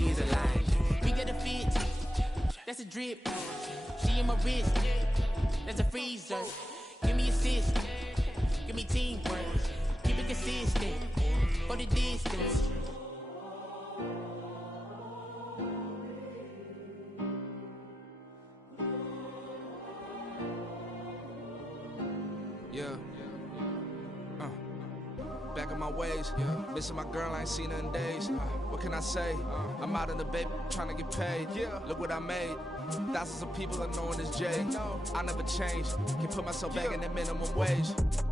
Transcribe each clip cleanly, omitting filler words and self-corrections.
she's alive. We got a fit, that's a drip. She in my wrist, that's a freezer. Give me assist, give me teamwork. Keep it consistent, for the distance. Yeah. Back in my ways, missing my girl, I ain't seen her in days. What can I say? I'm out in the baby, trying to get paid. Look what I made. Thousands of people are knowing this J. I never change. Can put myself back in that minimum wage.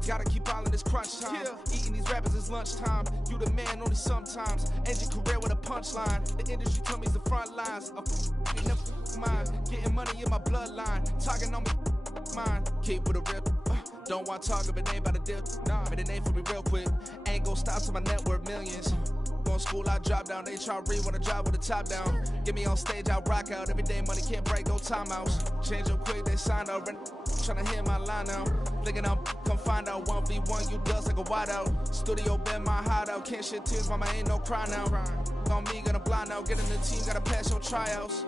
Gotta keep all in this crunch time. Eating these rappers is lunchtime. You the man only sometimes. End your career with a punchline. The industry told me it's the front lines. Mine. Getting money in my bloodline. Talking on me, mine. Keep with a real. Don't want to talk if it ain't about the deal. But it ain't for me real quick. Ain't gon' stop till my net worth millions. Going school, I drop down. They try to read when I drive with the top down. Get me on stage, I rock out. Every day money can't break, no timeouts. Change up quick, they sign up. Tryna hear my line now. Thinking I'm come find out. 1v1, you dust like a wideout. Studio been my hideout. Can't shed tears, mama ain't no cry now. On me, gonna blind out. Get in the team, gotta pass your tryouts.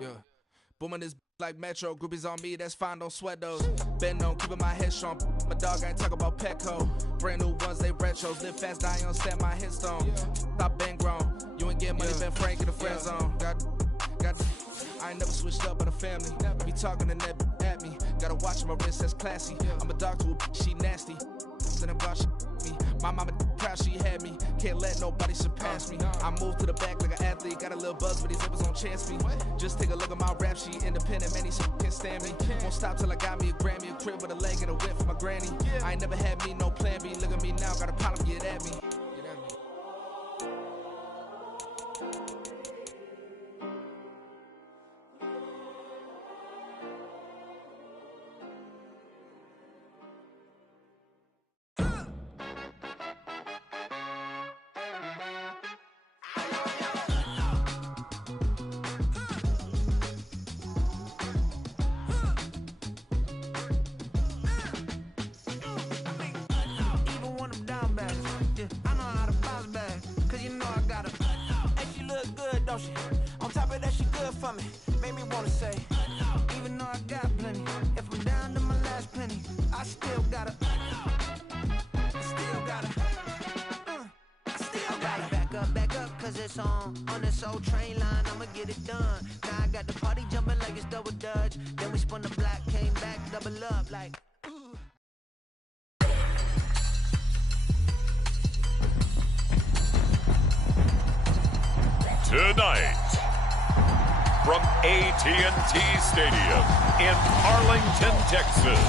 Yeah. Booming this like Metro. Groupies on me, that's fine, don't sweat those. Been on, keeping my head strong. My dog ain't talk about Petco. Brand new ones, they retros. Live fast, die on, stand my headstone. Stop been grown. You ain't get money, been Frank in the friend zone. Got. I ain't never switched up on the family. Be talking to that at me. Gotta watch my wrist, that's classy. I'm a dog to a she nasty. Then about me. My mama proud she had me. Can't let nobody surpass me. I moved to the back like an athlete. Got a little buzz, but these zippers don't chance me. Just take a look at my rap sheet. Independent, man, these can't stand me. Won't stop till I got me a Grammy, a crib with a leg and a whip for my granny. I ain't never had me no plan B. Look at me now, got a problem, get at me. On top of that, she good for me. Made me wanna say, even though I got plenty, if I'm down to my last penny, I still gotta back up, cause it's on this old train line, I'ma get it done. Now I got the party jumping like it's double dutch. Then we spun the block, came back, double up like. Tonight, from AT&T Stadium in Arlington, Texas,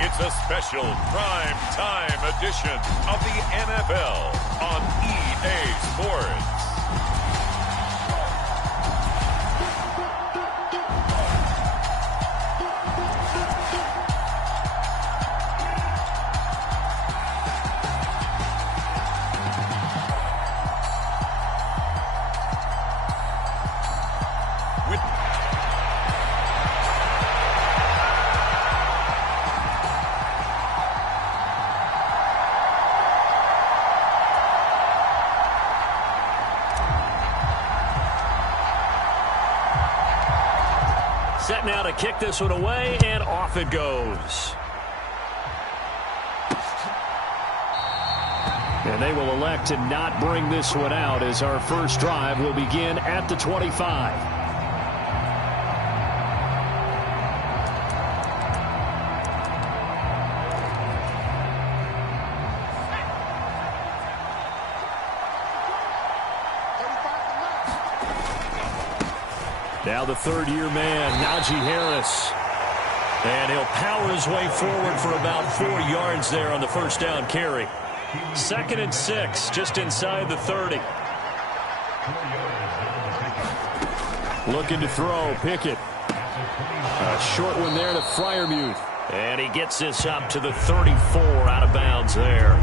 it's a special prime time edition of the NFL on EA Sports. Set now to kick this one away, and off it goes. And they will elect to not bring this one out as our first drive will begin at the 25. Now the third-year man, Najee Harris. And he'll power his way forward for about 4 yards there on the first down carry. 2nd and 6, just inside the 30. Looking to throw, Pickett. A short one there to Freiermuth. And he gets this up to the 34, out of bounds there.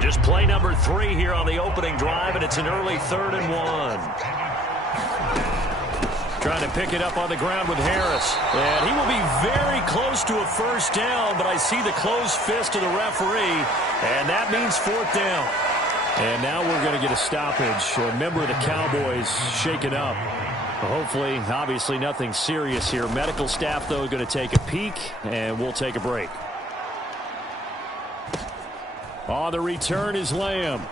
Just play number 3 here on the opening drive, and it's an early 3rd and 1. Trying to pick it up on the ground with Harris. And he will be very close to a first down, but I see the closed fist of the referee, and that means fourth down. And now we're going to get a stoppage. A member of the Cowboys shaken up. Hopefully, obviously nothing serious here. Medical staff, though, going to take a peek, and we'll take a break. On the return is Lamb.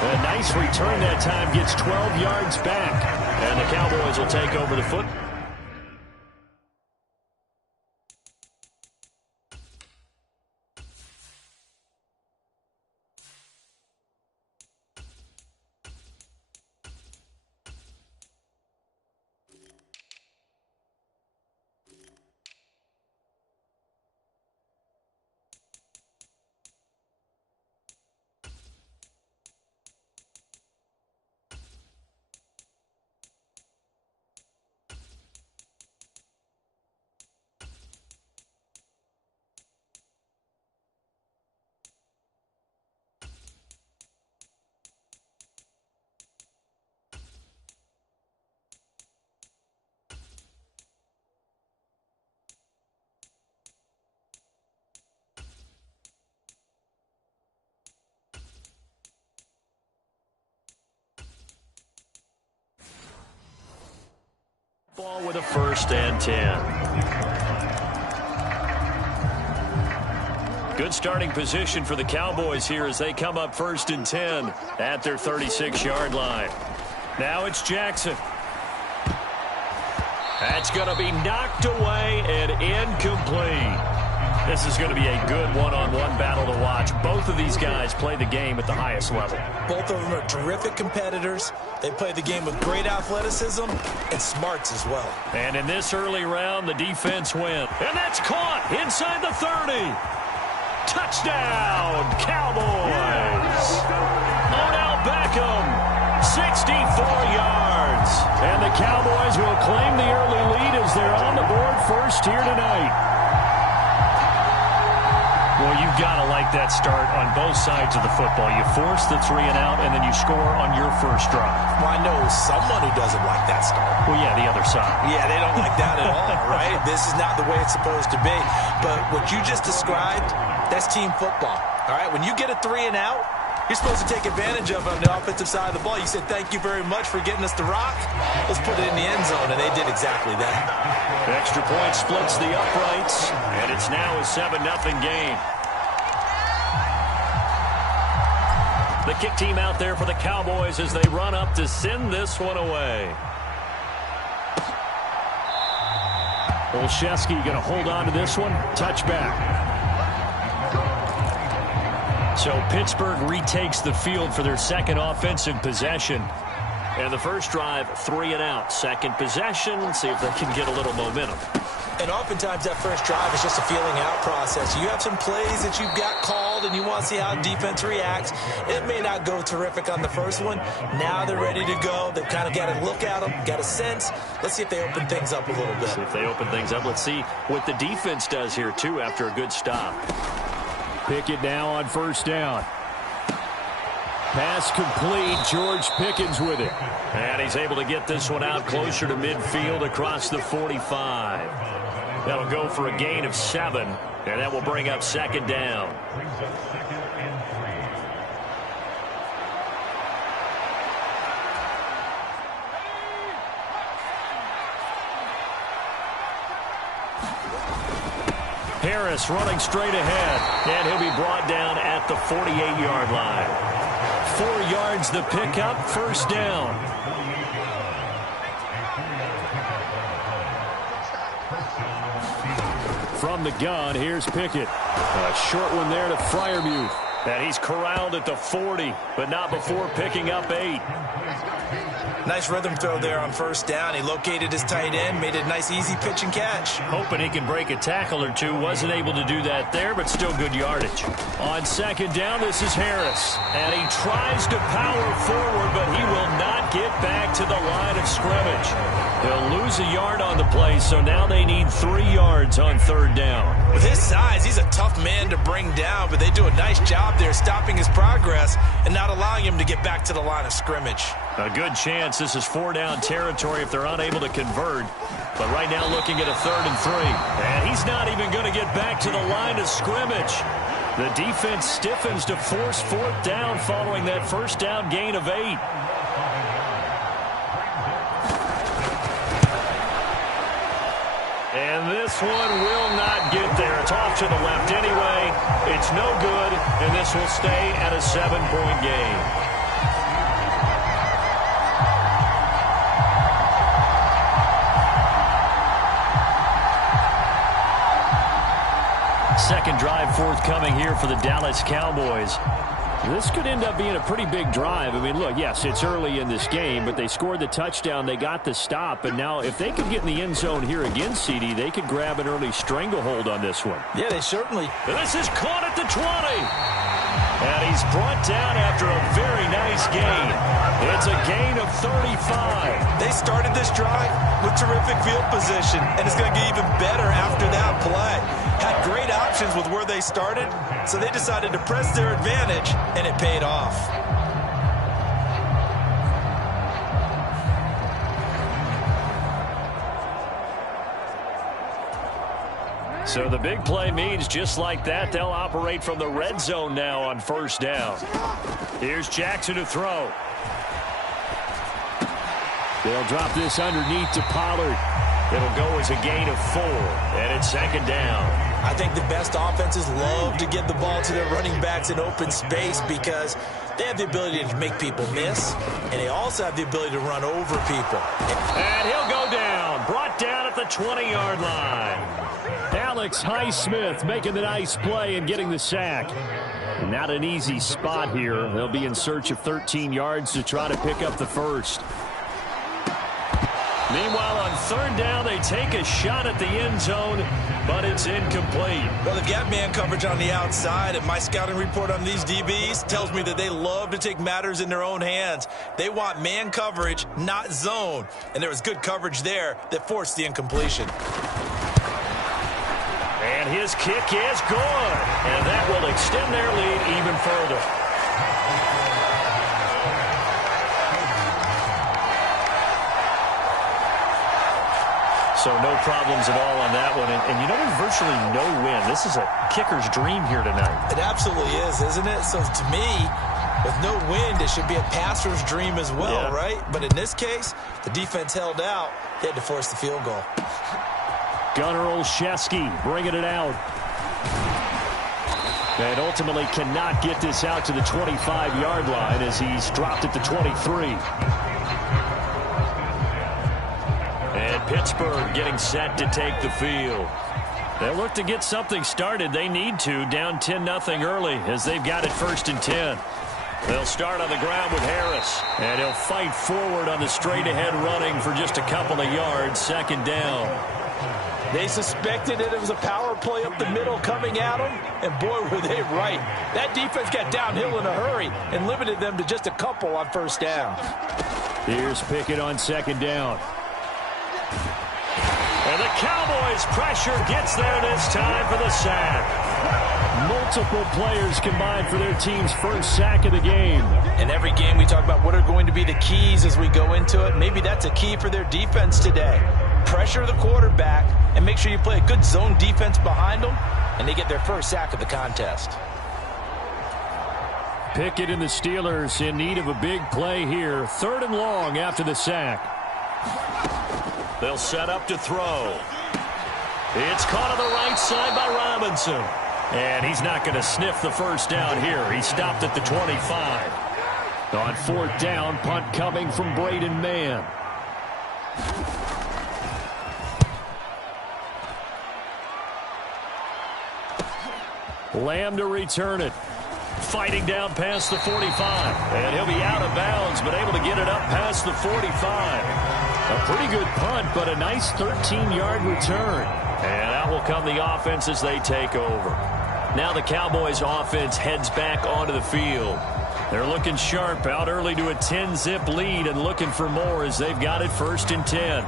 A nice return that time, gets 12 yards back. And the Cowboys will take over the foot. Ball with a 1st and 10. Good starting position for the Cowboys here as they come up 1st and 10 at their 36-yard line. Now it's Jackson. That's going to be knocked away and incomplete. This is going to be a good one-on-one battle to watch. Both of these guys play the game at the highest level. Both of them are terrific competitors. They play the game with great athleticism and smarts as well. And in this early round, the defense wins. And that's caught inside the 30. Touchdown, Cowboys. Odell Beckham, 64 yards. And the Cowboys will claim the early lead as they're on the board first here tonight. Well, you've got to like that start on both sides of the football. You force the 3 and out, and then you score on your first drive. Well, I know someone who doesn't like that start. Well, yeah, the other side. Yeah, they don't like that at all, right? This is not the way it's supposed to be. But what you just described, that's team football, all right? When you get a 3 and out, you're supposed to take advantage of it on the offensive side of the ball. You said, thank you very much for getting us the rock. Let's put it in the end zone, and they did exactly that. The extra point splits the uprights, and it's now a 7-0 game. The kick team out there for the Cowboys as they run up to send this one away. Olszewski going to hold on to this one. Touchback. So Pittsburgh retakes the field for their second offensive possession. And the first drive, 3 and out. Second possession, see if they can get a little momentum. And oftentimes that first drive is just a feeling out process. You have some plays that you've got called and you want to see how defense reacts. It may not go terrific on the first one. Now they're ready to go. They've kind of got to look at them, got a sense. Let's see if they open things up a little bit. See if they open things up. Let's see what the defense does here, too, after a good stop. Pickett now on first down. Pass complete. George Pickens with it. And he's able to get this one out closer to midfield across the 45. That'll go for a gain of 7, and that will bring up second down. Harris running straight ahead, and he'll be brought down at the 48-yard line. 4 yards the pickup, first down. From the gun, here's Pickett. A short one there to Freiermuth. And he's corralled at the 40, but not before picking up 8. Nice rhythm throw there on first down. He located his tight end, made it a nice, easy pitch and catch. Hoping he can break a tackle or two. Wasn't able to do that there, but still good yardage. On second down, this is Harris. And he tries to power forward, but he will not get back to the line of scrimmage. They'll lose a yard on the play, so now they need 3 yards on third down. With his size, he's a tough man to bring down, but they do a nice job job there, stopping his progress and not allowing him to get back to the line of scrimmage. A good chance this is 4-down territory if they're unable to convert. But right now looking at a 3rd and 3. And he's not even going to get back to the line of scrimmage. The defense stiffens to force 4th down following that 1st down gain of 8. And this one will not get there. It's off to the left anyway. It's no good, and this will stay at a 7-point game. Second drive forthcoming here for the Dallas Cowboys. This could end up being a pretty big drive. I mean, look, yes, it's early in this game, but they scored the touchdown. They got the stop. And now if they could get in the end zone here again, CD, they could grab an early stranglehold on this one. Yeah, they certainly. This is caught at the 20. And he's brought down after a very nice gain. It's a gain of 35. They started this drive with terrific field position, and it's going to get even better after that play. Had great options with where they started, so they decided to press their advantage, and it paid off. So the big play means just like that, they'll operate from the red zone now on 1st down. Here's Jackson to throw. They'll drop this underneath to Pollard. It'll go as a gain of 4, and it's 2nd down. I think the best offenses love to get the ball to their running backs in open space because they have the ability to make people miss, and they also have the ability to run over people. And he'll go down, brought down at the 20-yard line. Alex Highsmith making the nice play and getting the sack. Not an easy spot here. They'll be in search of 13 yards to try to pick up the first. Meanwhile, on 3rd down, they take a shot at the end zone, but it's incomplete. Well, they've got man coverage on the outside, and my scouting report on these DBs tells me that they love to take matters in their own hands. They want man coverage, not zone, and there was good coverage there that forced the incompletion. And his kick is good, and that will extend their lead even further. So no problems at all on that one. And you know, there's virtually no win. This is a kicker's dream here tonight. It absolutely is, isn't it? So to me, with no wind, it should be a passer's dream as well, right? But in this case, the defense held out. They had to force the field goal. Gunnar Olszewski bringing it out. And ultimately cannot get this out to the 25-yard line as he's dropped at the 23. And Pittsburgh getting set to take the field. They'll look to get something started. They need to, down 10-0 early as they've got it 1st and 10. They'll start on the ground with Harris. And he'll fight forward on the straight-ahead running for just a couple of yards, 2nd down. They suspected that it was a power play up the middle coming at them, and boy, were they right. That defense got downhill in a hurry and limited them to just a couple on 1st down. Here's Pickett on 2nd down. And the Cowboys' pressure gets there this time for the sack. Multiple players combined for their team's first sack of the game. In every game we talk about what are going to be the keys as we go into it. Maybe that's a key for their defense today. Pressure the quarterback and make sure you play a good zone defense behind them, and they get their first sack of the contest. Pickett and the Steelers in need of a big play here. 3rd and long after the sack. They'll set up to throw. It's caught on the right side by Robinson. And he's not going to sniff the first down here. He stopped at the 25. On 4th down, punt coming from Braden Mann. Lamb to return it. Fighting down past the 45. And he'll be out of bounds, but able to get it up past the 45. A pretty good punt, but a nice 13-yard return. And out will come the offense as they take over. Now the Cowboys offense heads back onto the field. They're looking sharp, out early to a 10-zip lead and looking for more as they've got it 1st and 10.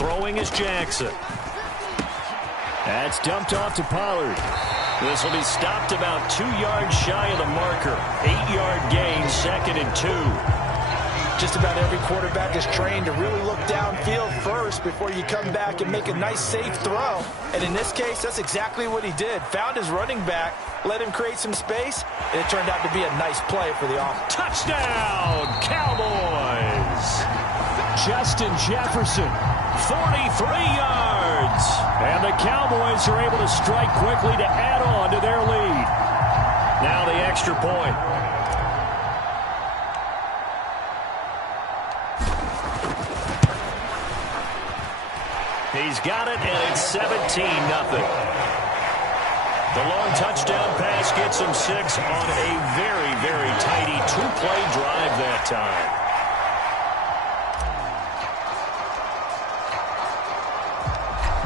Throwing is Jackson. That's dumped off to Pollard. This will be stopped about 2 yards shy of the marker. 8-yard gain, 2nd and 2. Just about every quarterback is trained to really look downfield first before you come back and make a nice, safe throw. And in this case, that's exactly what he did. Found his running back, let him create some space, and it turned out to be a nice play for the offense. Touchdown, Cowboys! Justin Jefferson, 43 yards. And the Cowboys are able to strike quickly to add on to their lead. Now the extra point. He's got it, and it's 17-0. The long touchdown pass gets him 6 on a very, very tidy 2-play drive that time.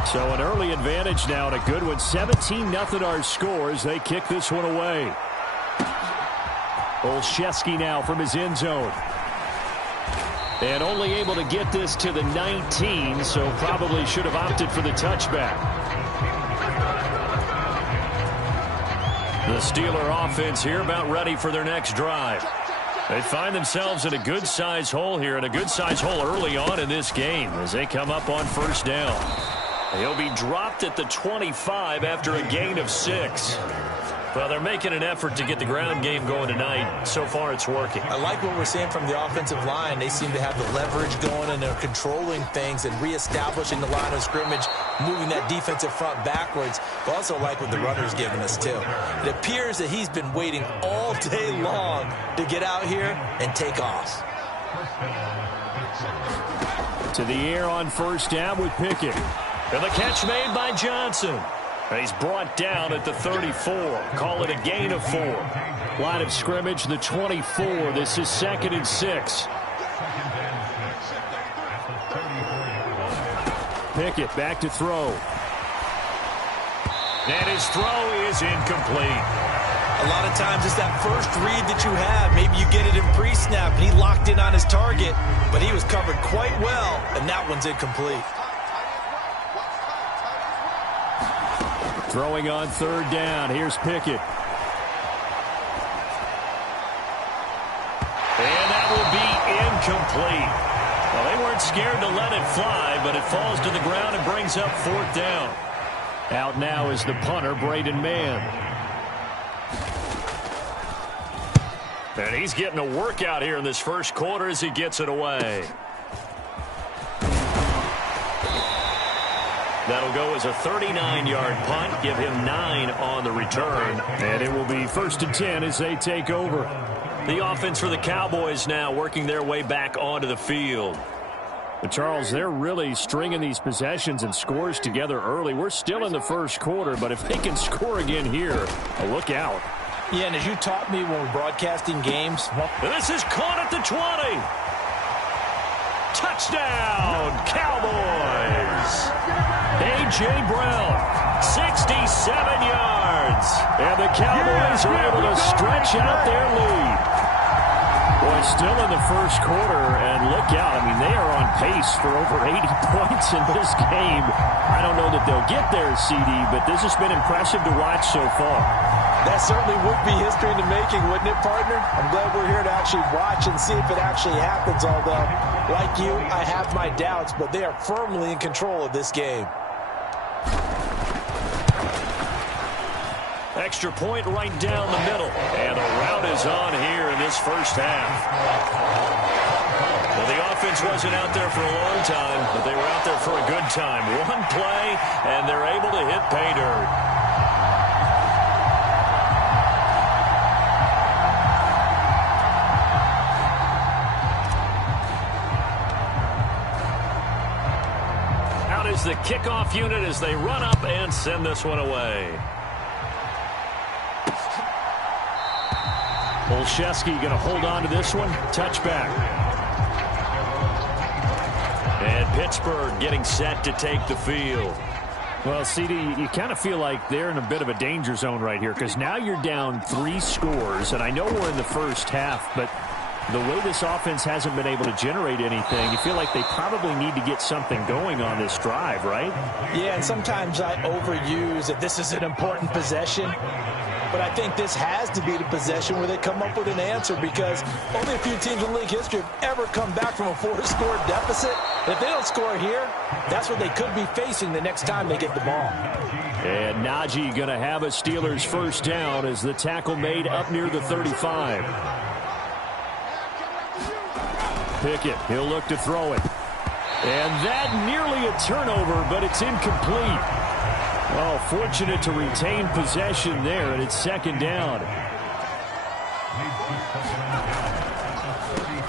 So an early advantage now and a good one. 17-0 our score as they kick this one away. Olszewski now from his end zone. And only able to get this to the 19, so probably should have opted for the touchback. The Steeler offense here about ready for their next drive. They find themselves in a good-sized hole here, and a good-sized hole early on in this game as they come up on first down. He'll be dropped at the 25 after a gain of 6. Well, they're making an effort to get the ground game going tonight. So far, it's working. I like what we're seeing from the offensive line. They seem to have the leverage going, and they're controlling things and reestablishing the line of scrimmage, moving that defensive front backwards. But also like what the runner's giving us, too. It appears that he's been waiting all day long to get out here and take off. To the air on first down with Pickett. And the catch made by Johnson. He's brought down at the 34. Call it a gain of 4. Line of scrimmage, the 24. This is 2nd and 6. Pickett back to throw. And his throw is incomplete. A lot of times it's that first read that you have. Maybe you get it in pre-snap, and he locked in on his target, but he was covered quite well, and that one's incomplete. Throwing on third down. Here's Pickett. And that will be incomplete. Well, they weren't scared to let it fly, but it falls to the ground and brings up 4th down. Out now is the punter, Braden Mann. And he's getting a workout here in this first quarter as he gets it away. That'll go as a 39-yard punt, give him 9 on the return. And it will be 1st and 10 as they take over. The offense for the Cowboys now working their way back onto the field. But Charles, they're really stringing these possessions and scores together early. We're still in the first quarter, but if they can score again here, look out. Yeah, and as you taught me when we're broadcasting games. This is caught at the 20. Touchdown, Cowboys. A.J. Brown, 67 yards. And the Cowboys are able to stretch out their lead. Boy, still in the first quarter, and look out. I mean, they are on pace for over 80 points in this game. I don't know that they'll get there, CD, but this has been impressive to watch so far. That certainly would be history in the making, wouldn't it, partner? I'm glad we're here to actually watch and see if it actually happens, although, like you, I have my doubts, but they are firmly in control of this game. Extra point right down the middle. And the route is on here in this first half. Well, the offense wasn't out there for a long time, but they were out there for a good time. One play, and they're able to hit pay dirt. Out is the kickoff unit as they run up and send this one away. Olszewski going to hold on to this one. Touchback. And Pittsburgh getting set to take the field. Well, CD, you kind of feel like they're in a bit of a danger zone right here because now you're down 3 scores, and I know we're in the first half, but the way this offense hasn't been able to generate anything, you feel like they probably need to get something going on this drive, right? Yeah, and sometimes I overuse that this is an important possession. But I think this has to be the possession where they come up with an answer, because only a few teams in league history have ever come back from a 4-score deficit. And if they don't score here, that's what they could be facing the next time they get the ball. And Najee going to have a Steelers first down as the tackle made up near the 35. Pickett, he'll look to throw it. And that nearly a turnover, but it's incomplete. Well, fortunate to retain possession there, and it's second down.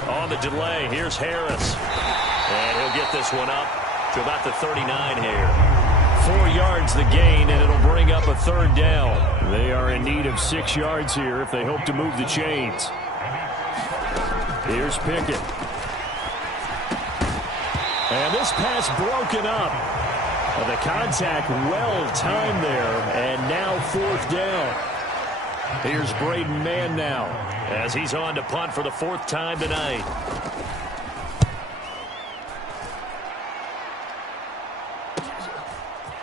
On the delay, here's Harris. And he'll get this one up to about the 39 here. 4 yards the gain, and it'll bring up a third down. They are in need of 6 yards here if they hope to move the chains. Here's Pickett. And this pass broken up. The contact well timed there, and now fourth down. Here's Braden Mann now as he's on to punt for the 4th time tonight.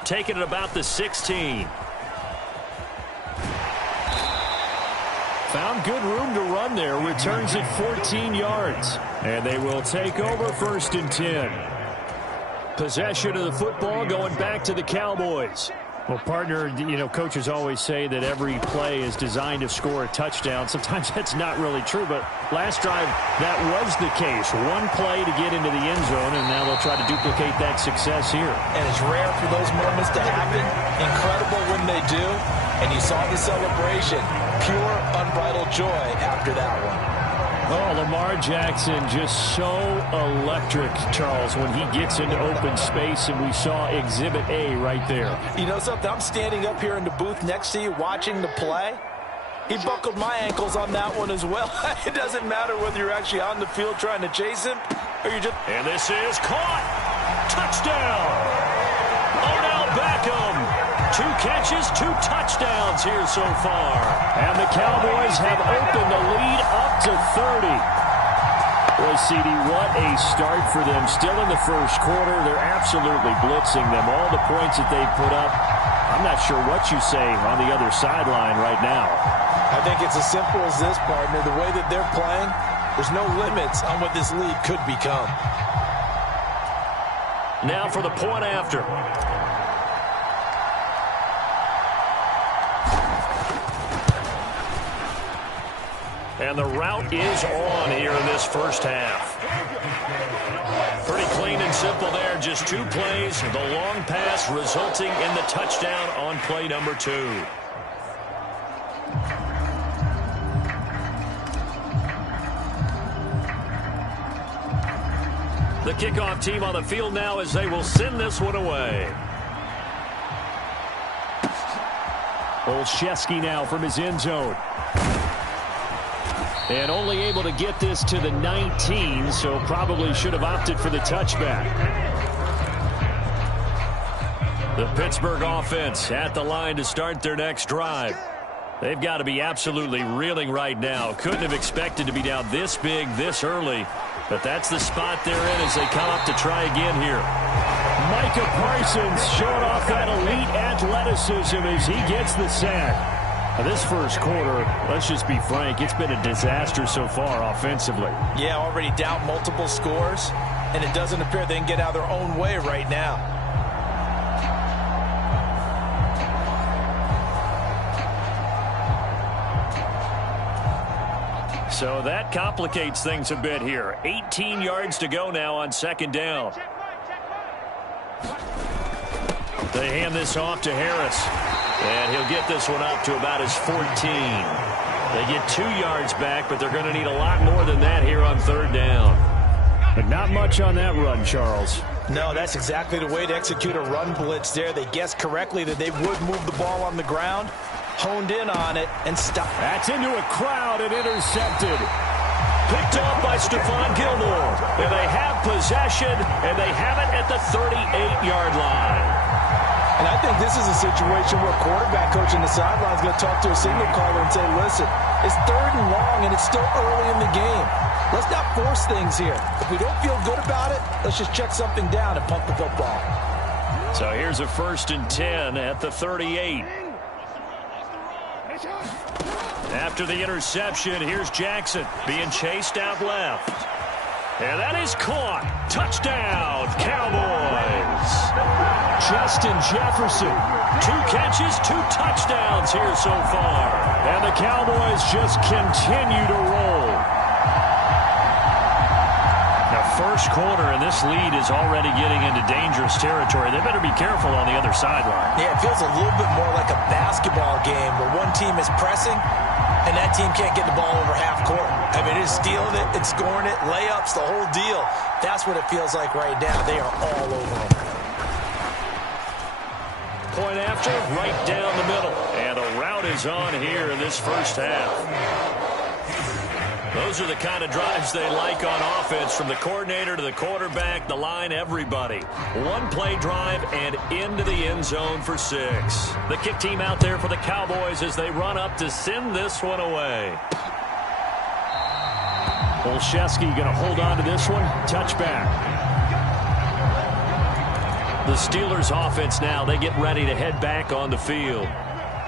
Taking it about the 16. Found good room to run there. Returns it 14 yards. And they will take over 1st and 10. Possession of the football going back to the Cowboys. Well, partner, you know, coaches always say that every play is designed to score a touchdown. Sometimes that's not really true, but last drive, that was the case. One play to get into the end zone, and now they'll try to duplicate that success here. And it's rare for those moments to happen. Incredible when they do. And you saw the celebration. Pure, unbridled joy after that one. Oh, Lamar Jackson just so electric, Charles, when he gets into open space, and we saw Exhibit A right there. You know something? I'm standing up here in the booth next to you watching the play. He buckled my ankles on that one as well. It doesn't matter whether you're actually on the field trying to chase him or you're just... And this is caught. Touchdown. Odell Beckham. 2 catches, 2 touchdowns here so far. And the Cowboys have opened the lead up to 30. Boy, CD, what a start for them. Still in the first quarter. They're absolutely blitzing them. All the points that they've put up, I'm not sure what you say on the other sideline right now. I think it's as simple as this, partner. The way that they're playing, there's no limits on what this league could become. Now for the point after. And the route is on here in this first half. Pretty clean and simple there. Just 2 plays. The long pass resulting in the touchdown on play number 2. The kickoff team on the field now as they will send this one away. Olszewski now from his end zone. And only able to get this to the 19, so probably should have opted for the touchback. The Pittsburgh offense at the line to start their next drive. They've got to be absolutely reeling right now. Couldn't have expected to be down this big this early, but that's the spot they're in as they come up to try again here. Micah Parsons showing off that elite athleticism as he gets the sack. Now this first quarter, let's just be frank, it's been a disaster so far offensively. Yeah, already down multiple scores, and it doesn't appear they can get out of their own way right now. So that complicates things a bit here. 18 yards to go now on 2nd down. They hand this off to Harris. And he'll get this one up to about his 14. They get 2 yards back, but they're going to need a lot more than that here on 3rd down. But not much on that run, Charles. No, that's exactly the way to execute a run blitz there. They guessed correctly that they would move the ball on the ground, honed in on it, and stopped. That's into a crowd and intercepted. Picked off by Stephon Gilmore. And they have possession, and they have it at the 38-yard line. And I think this is a situation where quarterback coach on the sideline is going to talk to a signal caller and say, listen, it's 3rd and long, and it's still early in the game. let's not force things here. If we don't feel good about it, let's just check something down and pump the football. So here's a 1st and 10 at the 38. After the interception, here's Jackson being chased out left. And that is caught. Touchdown, Cowboys. Justin Jefferson, 2 catches, 2 touchdowns here so far. And the Cowboys just continue to roll. Now, first quarter, and this lead is already getting into dangerous territory. They better be careful on the other sideline. Yeah, it feels a little bit more like a basketball game where one team is pressing and that team can't get the ball over half court. I mean, it's stealing it, it's scoring it, layups, the whole deal. That's what it feels like right now. They are all over them. Point after, right down the middle. And a route is on here in this first half. Those are the kind of drives they like on offense, from the coordinator to the quarterback, the line, everybody. 1-play drive and into the end zone for 6. The kick team out there for the Cowboys as they run up to send this one away. Olszewski going to hold on to this one. Touchback. The Steelers offense now, they get ready to head back on the field.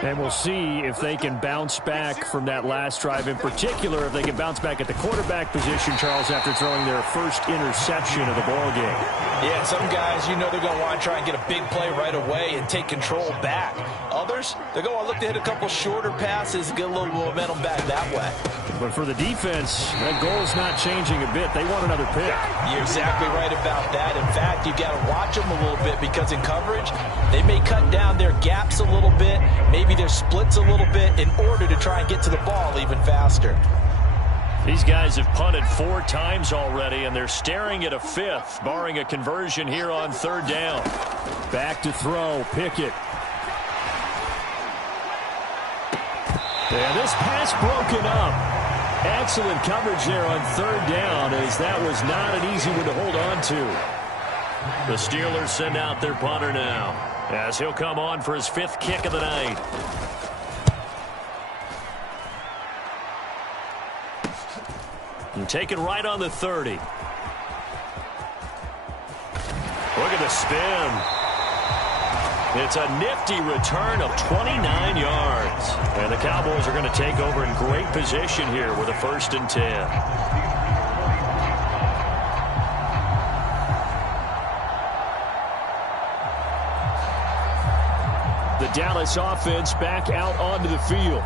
And we'll see if they can bounce back from that last drive. In particular, if they can bounce back at the quarterback position, Charles, after throwing their first interception of the ballgame. Yeah, some guys, you know they're going to want to try and get a big play right away and take control back. Others, they're going to look to hit a couple shorter passes and get a little momentum back that way. But for the defense, that goal is not changing a bit. They want another pick. You're exactly right about that. In fact, you've got to watch them a little bit, because in coverage, they may cut down their gaps a little bit, maybe their splits a little bit, in order to try and get to the ball even faster. These guys have punted 4 times already, and they're staring at a 5th, barring a conversion here on 3rd down. Back to throw, Pickett. And this pass broken up. Excellent coverage there on 3rd down, as that was not an easy one to hold on to. The Steelers send out their punter now, as he'll come on for his 5th kick of the night. And taken right on the 30. Look at the spin. It's a nifty return of 29 yards. And the Cowboys are going to take over in great position here with a 1st and 10. The Dallas offense back out onto the field.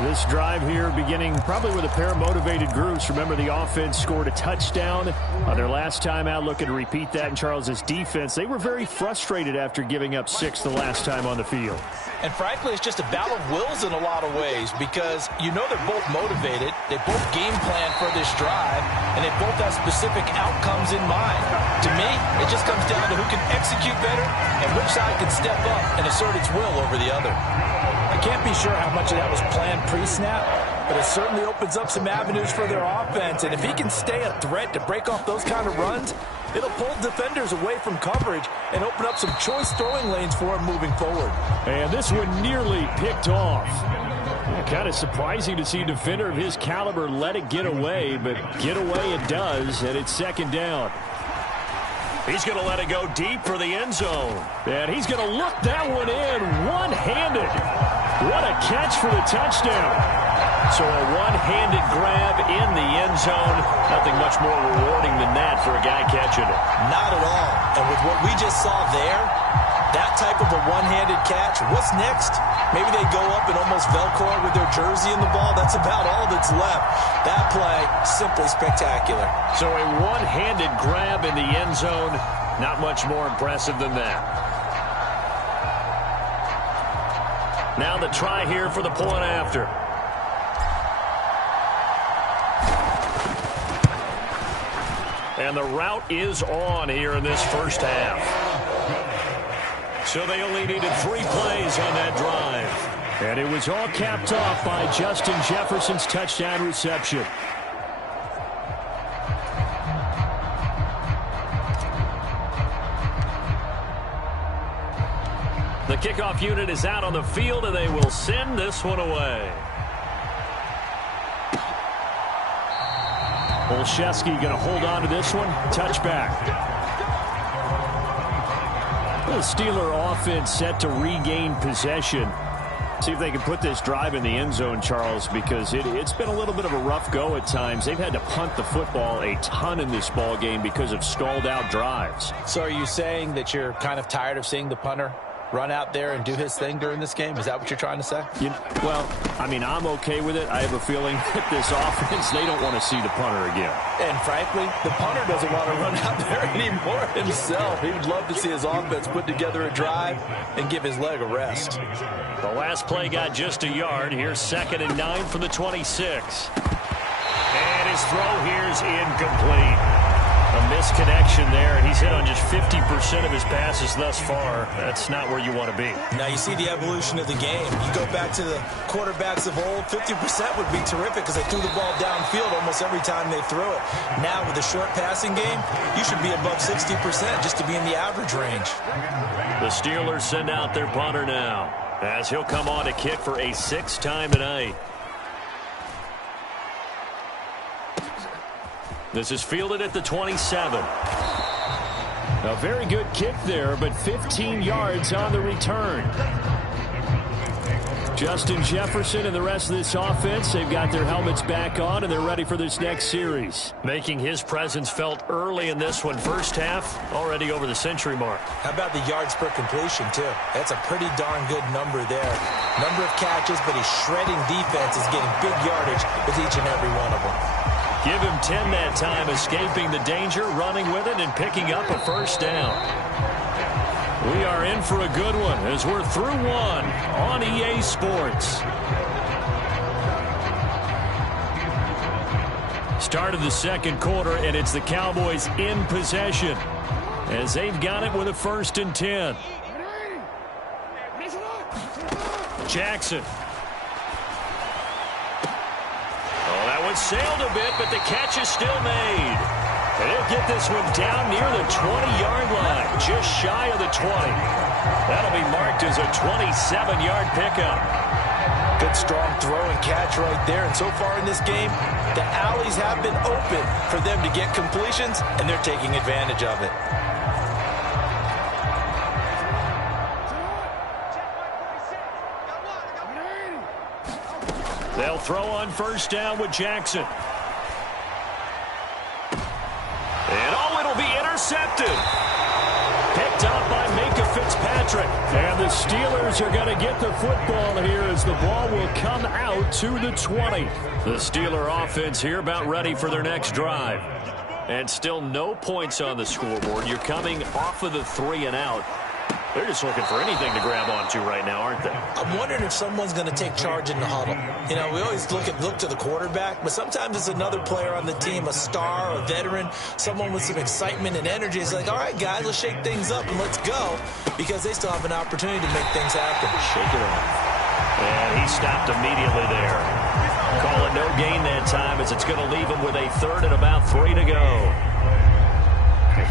This drive here beginning probably with a pair of motivated groups. Remember, the offense scored a touchdown on their last time out. Looking to repeat that in Charles's defense. They were very frustrated after giving up 6 the last time on the field. And frankly, it's just a battle of wills in a lot of ways, because you know they're both motivated. They both game plan for this drive, and they both have specific outcomes in mind. To me, it just comes down to who can execute better and which side can step up and assert its will over the other. I can't be sure how much of that was planned pre-snap, but it certainly opens up some avenues for their offense. And if he can stay a threat to break off those kind of runs, it'll pull defenders away from coverage and open up some choice throwing lanes for him moving forward. And this one nearly picked off. Kind of surprising to see a defender of his caliber let it get away, but get away it does, and it's 2nd down. He's going to let it go deep for the end zone. And he's going to look that one in one-handed. What a catch for the touchdown. So a one-handed grab in the end zone. Nothing much more rewarding than that for a guy catching it. Not at all. And with what we just saw there, that type of a one-handed catch, what's next? Maybe they go up and almost Velcro with their jersey in the ball. That's about all that's left. That play, simply spectacular. So a one-handed grab in the end zone, not much more impressive than that. Now the try here for the point after. And the route is on here in this first half. So they only needed 3 plays on that drive. And it was all capped off by Justin Jefferson's touchdown reception. The kickoff unit is out on the field, and they will send this one away. Olszewski going to hold on to this one. Touchback. The Steeler offense set to regain possession. See if they can put this drive in the end zone, Charles, because it's been a little bit of a rough go at times. They've had to punt the football a ton in this ball game because of stalled out drives. So are you saying that you're kind of tired of seeing the punter run out there and do his thing during this game? Is that what you're trying to say? Well, I mean, I'm okay with it. I have a feeling that this offense, they don't want to see the punter again. And frankly, the punter doesn't want to run out there anymore himself. He would love to see his offense put together a drive and give his leg a rest. The last play got just a yard. Here's 2nd and 9 from the 26. And his throw here's incomplete. A misconnection there, and he's hit on just 50% of his passes thus far. That's not where you want to be. Now you see the evolution of the game. You go back to the quarterbacks of old, 50% would be terrific because they threw the ball downfield almost every time they threw it. Now with the short passing game, you should be above 60% just to be in the average range. The Steelers send out their punter now, as he'll come on to kick for a 6th time tonight. This is fielded at the 27. A very good kick there, but 15 yards on the return. Justin Jefferson and the rest of this offense, they've got their helmets back on, and they're ready for this next series. Making his presence felt early in this one. First half, already over the century mark. How about the yards per completion, too? That's a pretty darn good number there. Number of catches, but he's shredding defense, is getting big yardage with each and every one of them. Give him 10 that time, escaping the danger, running with it, and picking up a first down. We are in for a good one as we're through one on EA Sports. Start of the second quarter, and it's the Cowboys in possession as they've got it with a 1st and 10. Jackson. Sailed a bit, but the catch is still made. And he'll get this one down near the 20-yard line, just shy of the 20. That'll be marked as a 27-yard pickup. Good, strong throw and catch right there. And so far in this game, the alleys have been open for them to get completions, and they're taking advantage of it. They'll throw on 1st down with Jackson. And it'll be intercepted. Picked up by Minka Fitzpatrick. And the Steelers are going to get the football here as the ball will come out to the 20. The Steeler offense here about ready for their next drive. And still no points on the scoreboard. You're coming off of the 3 and out. They're just looking for anything to grab onto right now, aren't they? I'm wondering if someone's going to take charge in the huddle. You know, we always look to the quarterback, but sometimes it's another player on the team, a star, a veteran, someone with some excitement and energy. It's like, all right, guys, let's shake things up and let's go, because they still have an opportunity to make things happen. Shake it off. And he stopped immediately there. Call it no gain that time, as it's going to leave him with a 3rd and about 3 to go.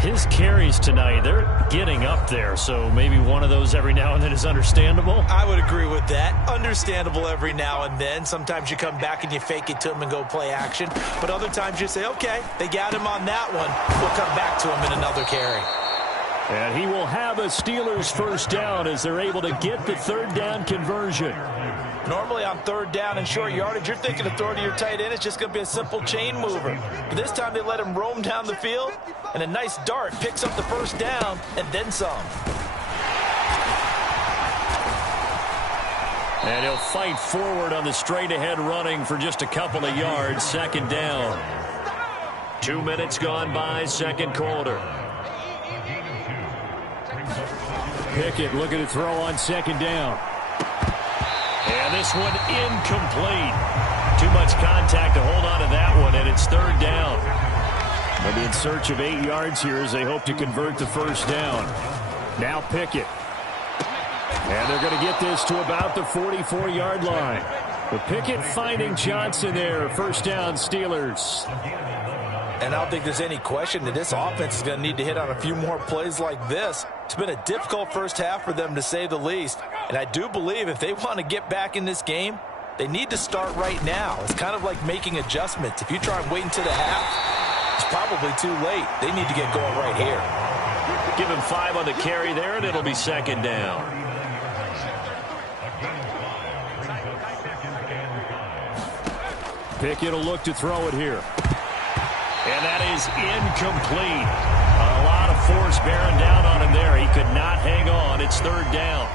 His carries tonight, they're getting up there, so maybe one of those every now and then is understandable. I would agree with that. Understandable every now and then. Sometimes you come back and you fake it to him and go play action. But other times you say, okay, they got him on that one. We'll come back to him in another carry. And he will have a Steelers 1st down as they're able to get the 3rd down conversion. Normally on 3rd down and short yardage, you're thinking of throwing to your tight end. It's just going to be a simple chain mover. But this time they let him roam down the field, and a nice dart picks up the 1st down and then some. And he'll fight forward on the straight-ahead running for just a couple of yards. 2nd down. 2 minutes gone by, 2nd quarter. Pickett looking to throw on 2nd down. And this one incomplete. Too much contact to hold on to that one, and it's 3rd down. They'll be in search of 8 yards here as they hope to convert the 1st down. Now Pickett. And they're going to get this to about the 44-yard line. But Pickett finding Johnson there. 1st down, Steelers. And I don't think there's any question that this offense is going to need to hit on a few more plays like this. It's been a difficult first half for them, to say the least. And I do believe if they want to get back in this game, They need to start right now. It's kind of like making adjustments. If you try and wait until the half, it's probably too late. They need to get going right here. Give him 5 on the carry there, and it'll be second down. Pickett will look to throw it here. And that is incomplete. A lot of force bearing down on him there. He could not hang on. It's third down.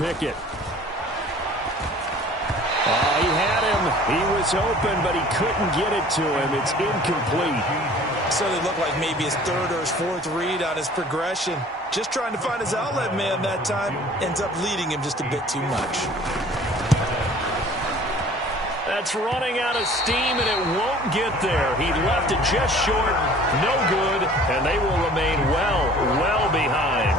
Pickett. He had him. He was open, but he couldn't get it to him. It's incomplete. So it looked like maybe his third or his fourth read on his progression. Just trying to find his outlet man that time. Ends up leading him just a bit too much. That's running out of steam, and it won't get there. He left it just short. No good, and they will remain well behind.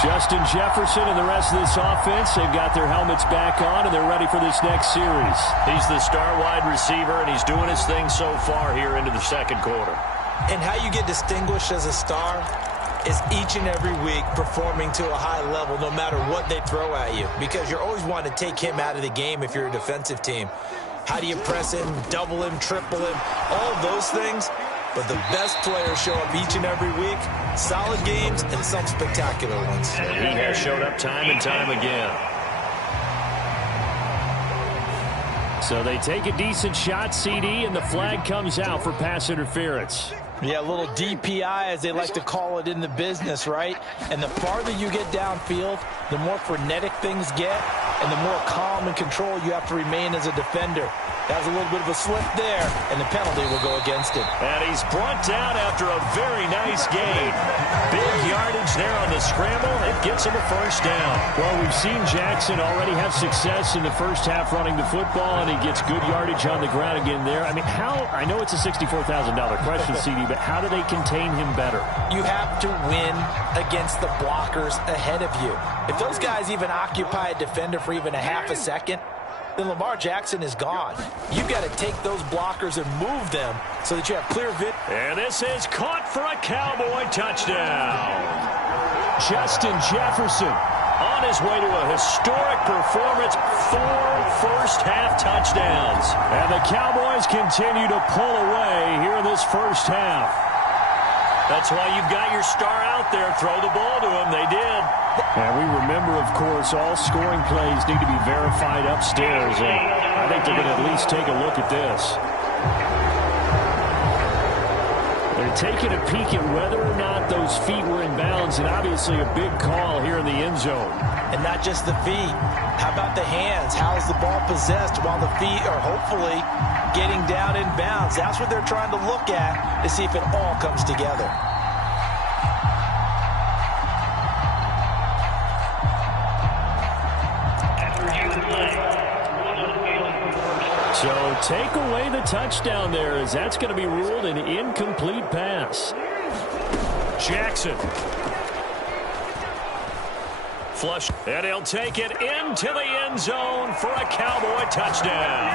Justin Jefferson and the rest of this offense, they've got their helmets back on, and they're ready for this next series. He's the star wide receiver, and he's doing his thing so far here into the second quarter. And how you get distinguished as a star is each and every week performing to a high level no matter what they throw at you, because you're always wanting to take him out of the game if you're a defensive team. How do you press him, double him, triple him, all of those things? But the best players show up each and every week. Solid games and some spectacular ones. And he has showed up time and time again. So they take a decent shot, CD, and the flag comes out for pass interference. Yeah, a little DPI, as they like to call it in the business, right? And the farther you get downfield, the more frenetic things get, and the more calm and control you have to remain as a defender. That was a little bit of a slip there, and the penalty will go against him. And he's brought down after a very nice gain. Big yardage there on the scramble. It gets him a first down. Well, we've seen Jackson already have success in the first half running the football, and he gets good yardage on the ground again there. I mean, I know it's a $64,000 question, CD, but how do they contain him better? You have to win against the blockers ahead of you. If those guys even occupy a defender for even a half a second, then Lamar Jackson is gone. You've got to take those blockers and move them so that you have clear vision. And this is caught for a Cowboy touchdown. Justin Jefferson on his way to a historic performance, 4 first-half touchdowns. And the Cowboys continue to pull away here in this first half. That's why you've got your star out there. Throw the ball to him. They did. And we remember, of course, all scoring plays need to be verified upstairs. And I think they're going to at least take a look at this. They're taking a peek at whether or not those feet were in bounds, and obviously a big call here in the end zone. And not just the feet. How about the hands? How is the ball possessed while the feet are hopefully getting down in bounds? That's what they're trying to look at to see if it all comes together. So take away the touchdown there, as that's going to be ruled an incomplete pass. Jackson. Flush, and he'll take it into the end zone for a Cowboy touchdown.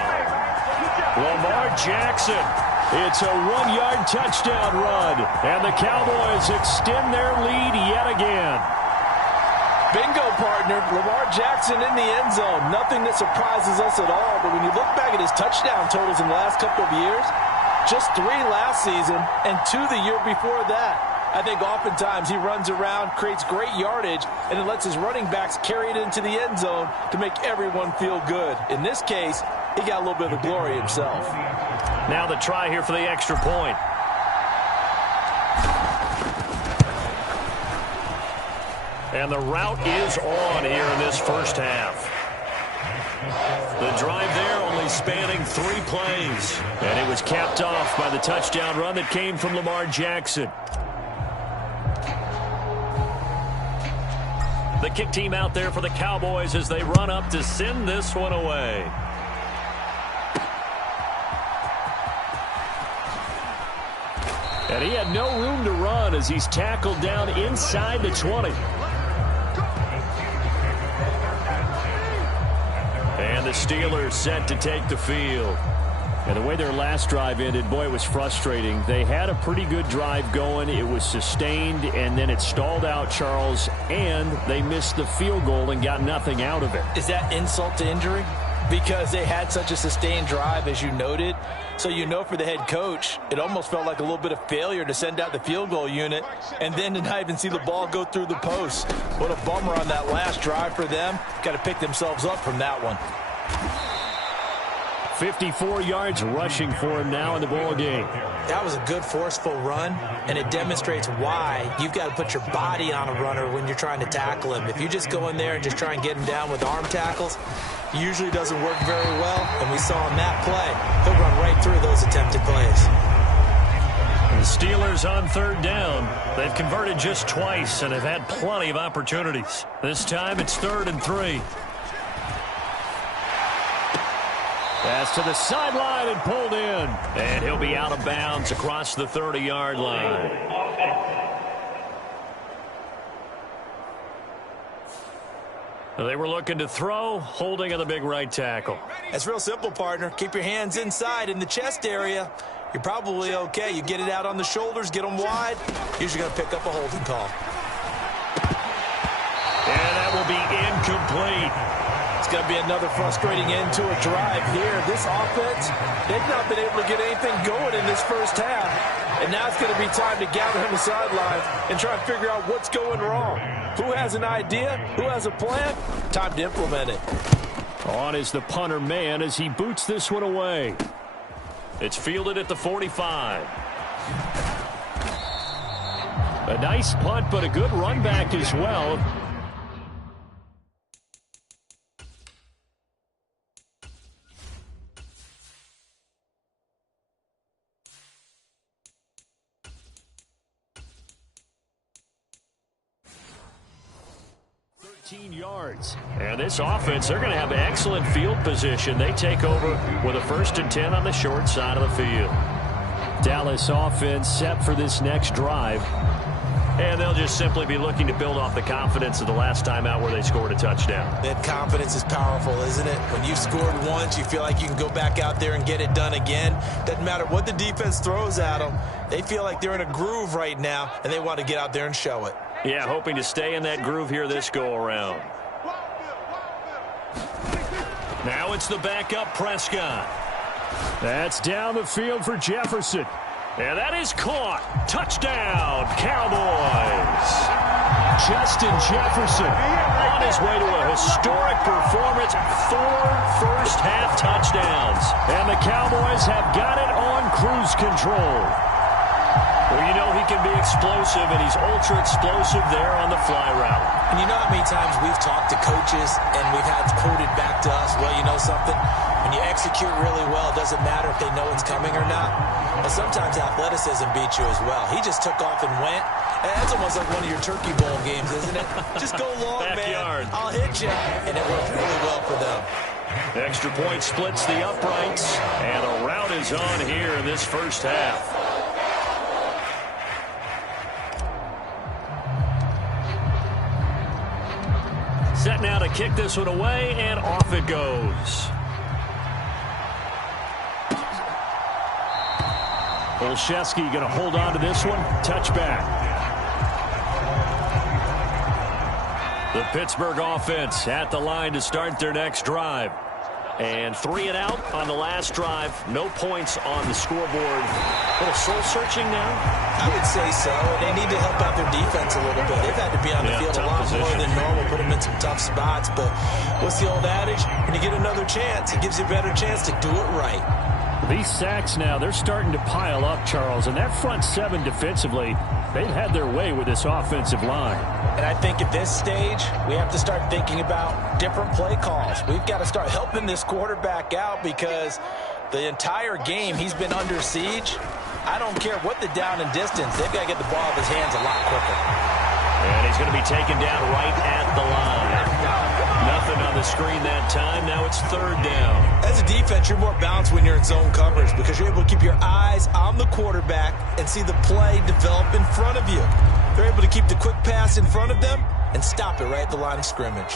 Lamar Jackson. It's a 1-yard touchdown run, and the Cowboys extend their lead yet again. Bingo, partner. Lamar Jackson in the end zone. Nothing that surprises us at all. But when you look back at his touchdown totals in the last couple of years, just 3 last season and 2 the year before that. I think oftentimes he runs around, creates great yardage, and it lets his running backs carry it into the end zone to make everyone feel good. In this case, he got a little bit of the glory himself. Now the try here for the extra point. And the route is on here in this first half. The drive there only spanning 3 plays. And it was capped off by the touchdown run that came from Lamar Jackson. The kick team out there for the Cowboys as they run up to send this one away. And he had no room to run as he's tackled down inside the 20. And the Steelers set to take the field. And the way their last drive ended, boy, it was frustrating. They had a pretty good drive going. It was sustained, and then it stalled out, Charles, and they missed the field goal and got nothing out of it. Is that insult to injury? Because they had such a sustained drive, as you noted. So you know for the head coach, it almost felt like a little bit of failure to send out the field goal unit and then to not even see the ball go through the post. What a bummer on that last drive for them. Got to pick themselves up from that one. 54 yards rushing for him now in the ball game. That was a good forceful run, and it demonstrates why you've got to put your body on a runner when you're trying to tackle him. If you just go in there and just try and get him down with arm tackles, usually doesn't work very well, and we saw in that play, he'll run right through those attempted plays. The Steelers on third down. They've converted just twice and have had plenty of opportunities. This time it's 3rd and 3. Pass to the sideline and pulled in. And he'll be out of bounds across the 30-yard line. They were looking to throw, holding on the big right tackle. It's real simple, partner. Keep your hands inside in the chest area. You're probably okay. You get it out on the shoulders, get them wide. Usually going to pick up a holding call. And that will be incomplete. It's going to be another frustrating end to a drive here. This offense, they've not been able to get anything going in this first half. And now it's going to be time to gather on the sidelines and try and figure out what's going wrong. Who has an idea? Who has a plan? Time to implement it. On is the punter man as he boots this one away. It's fielded at the 45. A nice punt, but a good run back as well. Yards. And this offense, they're going to have excellent field position. They take over with a 1st and 10 on the short side of the field. Dallas offense set for this next drive. And they'll just simply be looking to build off the confidence of the last time out where they scored a touchdown. That confidence is powerful, isn't it? When you've scored once, you feel like you can go back out there and get it done again. Doesn't matter what the defense throws at them. They feel like they're in a groove right now, and they want to get out there and show it. Yeah, hoping to stay in that groove here this go-around. Now it's the backup Prescott. That's down the field for Jefferson. And that is caught. Touchdown, Cowboys. Justin Jefferson on his way to a historic performance. 4 first-half touchdowns. And the Cowboys have got it on cruise control. Well, you know he can be explosive, and he's ultra-explosive there on the fly route. And you know how many times we've talked to coaches and we've had quoted back to us, well, you know something? When you execute really well, it doesn't matter if they know it's coming or not. But sometimes athleticism beats you as well. He just took off and went. And that's almost like one of your Turkey Bowl games, isn't it? Just go long, Backyard. man. I'll hit you. And it worked really well for them. Extra point splits the uprights, and a route is on here in this first half. Set now to kick this one away, and off it goes. Olszewski going to hold on to this one. Touchback. The Pittsburgh offense at the line to start their next drive. And 3 and out on the last drive. No points on the scoreboard. A little soul-searching now? I would say so. They need to help out their defense a little bit. They've had to be on the field a lot more than normal, put them in some tough spots. But what's the old adage? When you get another chance, it gives you a better chance to do it right. These sacks now, they're starting to pile up, Charles. And that front 7 defensively, they've had their way with this offensive line. And I think at this stage, we have to start thinking about different play calls. We've got to start helping this quarterback out because the entire game he's been under siege. I don't care what the down and distance. They've got to get the ball out of his hands a lot quicker. And he's going to be taken down right at the line. Nothing on the screen that time. Now it's 3rd down. As a defense, you're more balanced when you're in zone coverage because you're able to keep your eyes on the quarterback and see the play develop in front of you. They're able to keep the quick pass in front of them and stop it right at the line of scrimmage.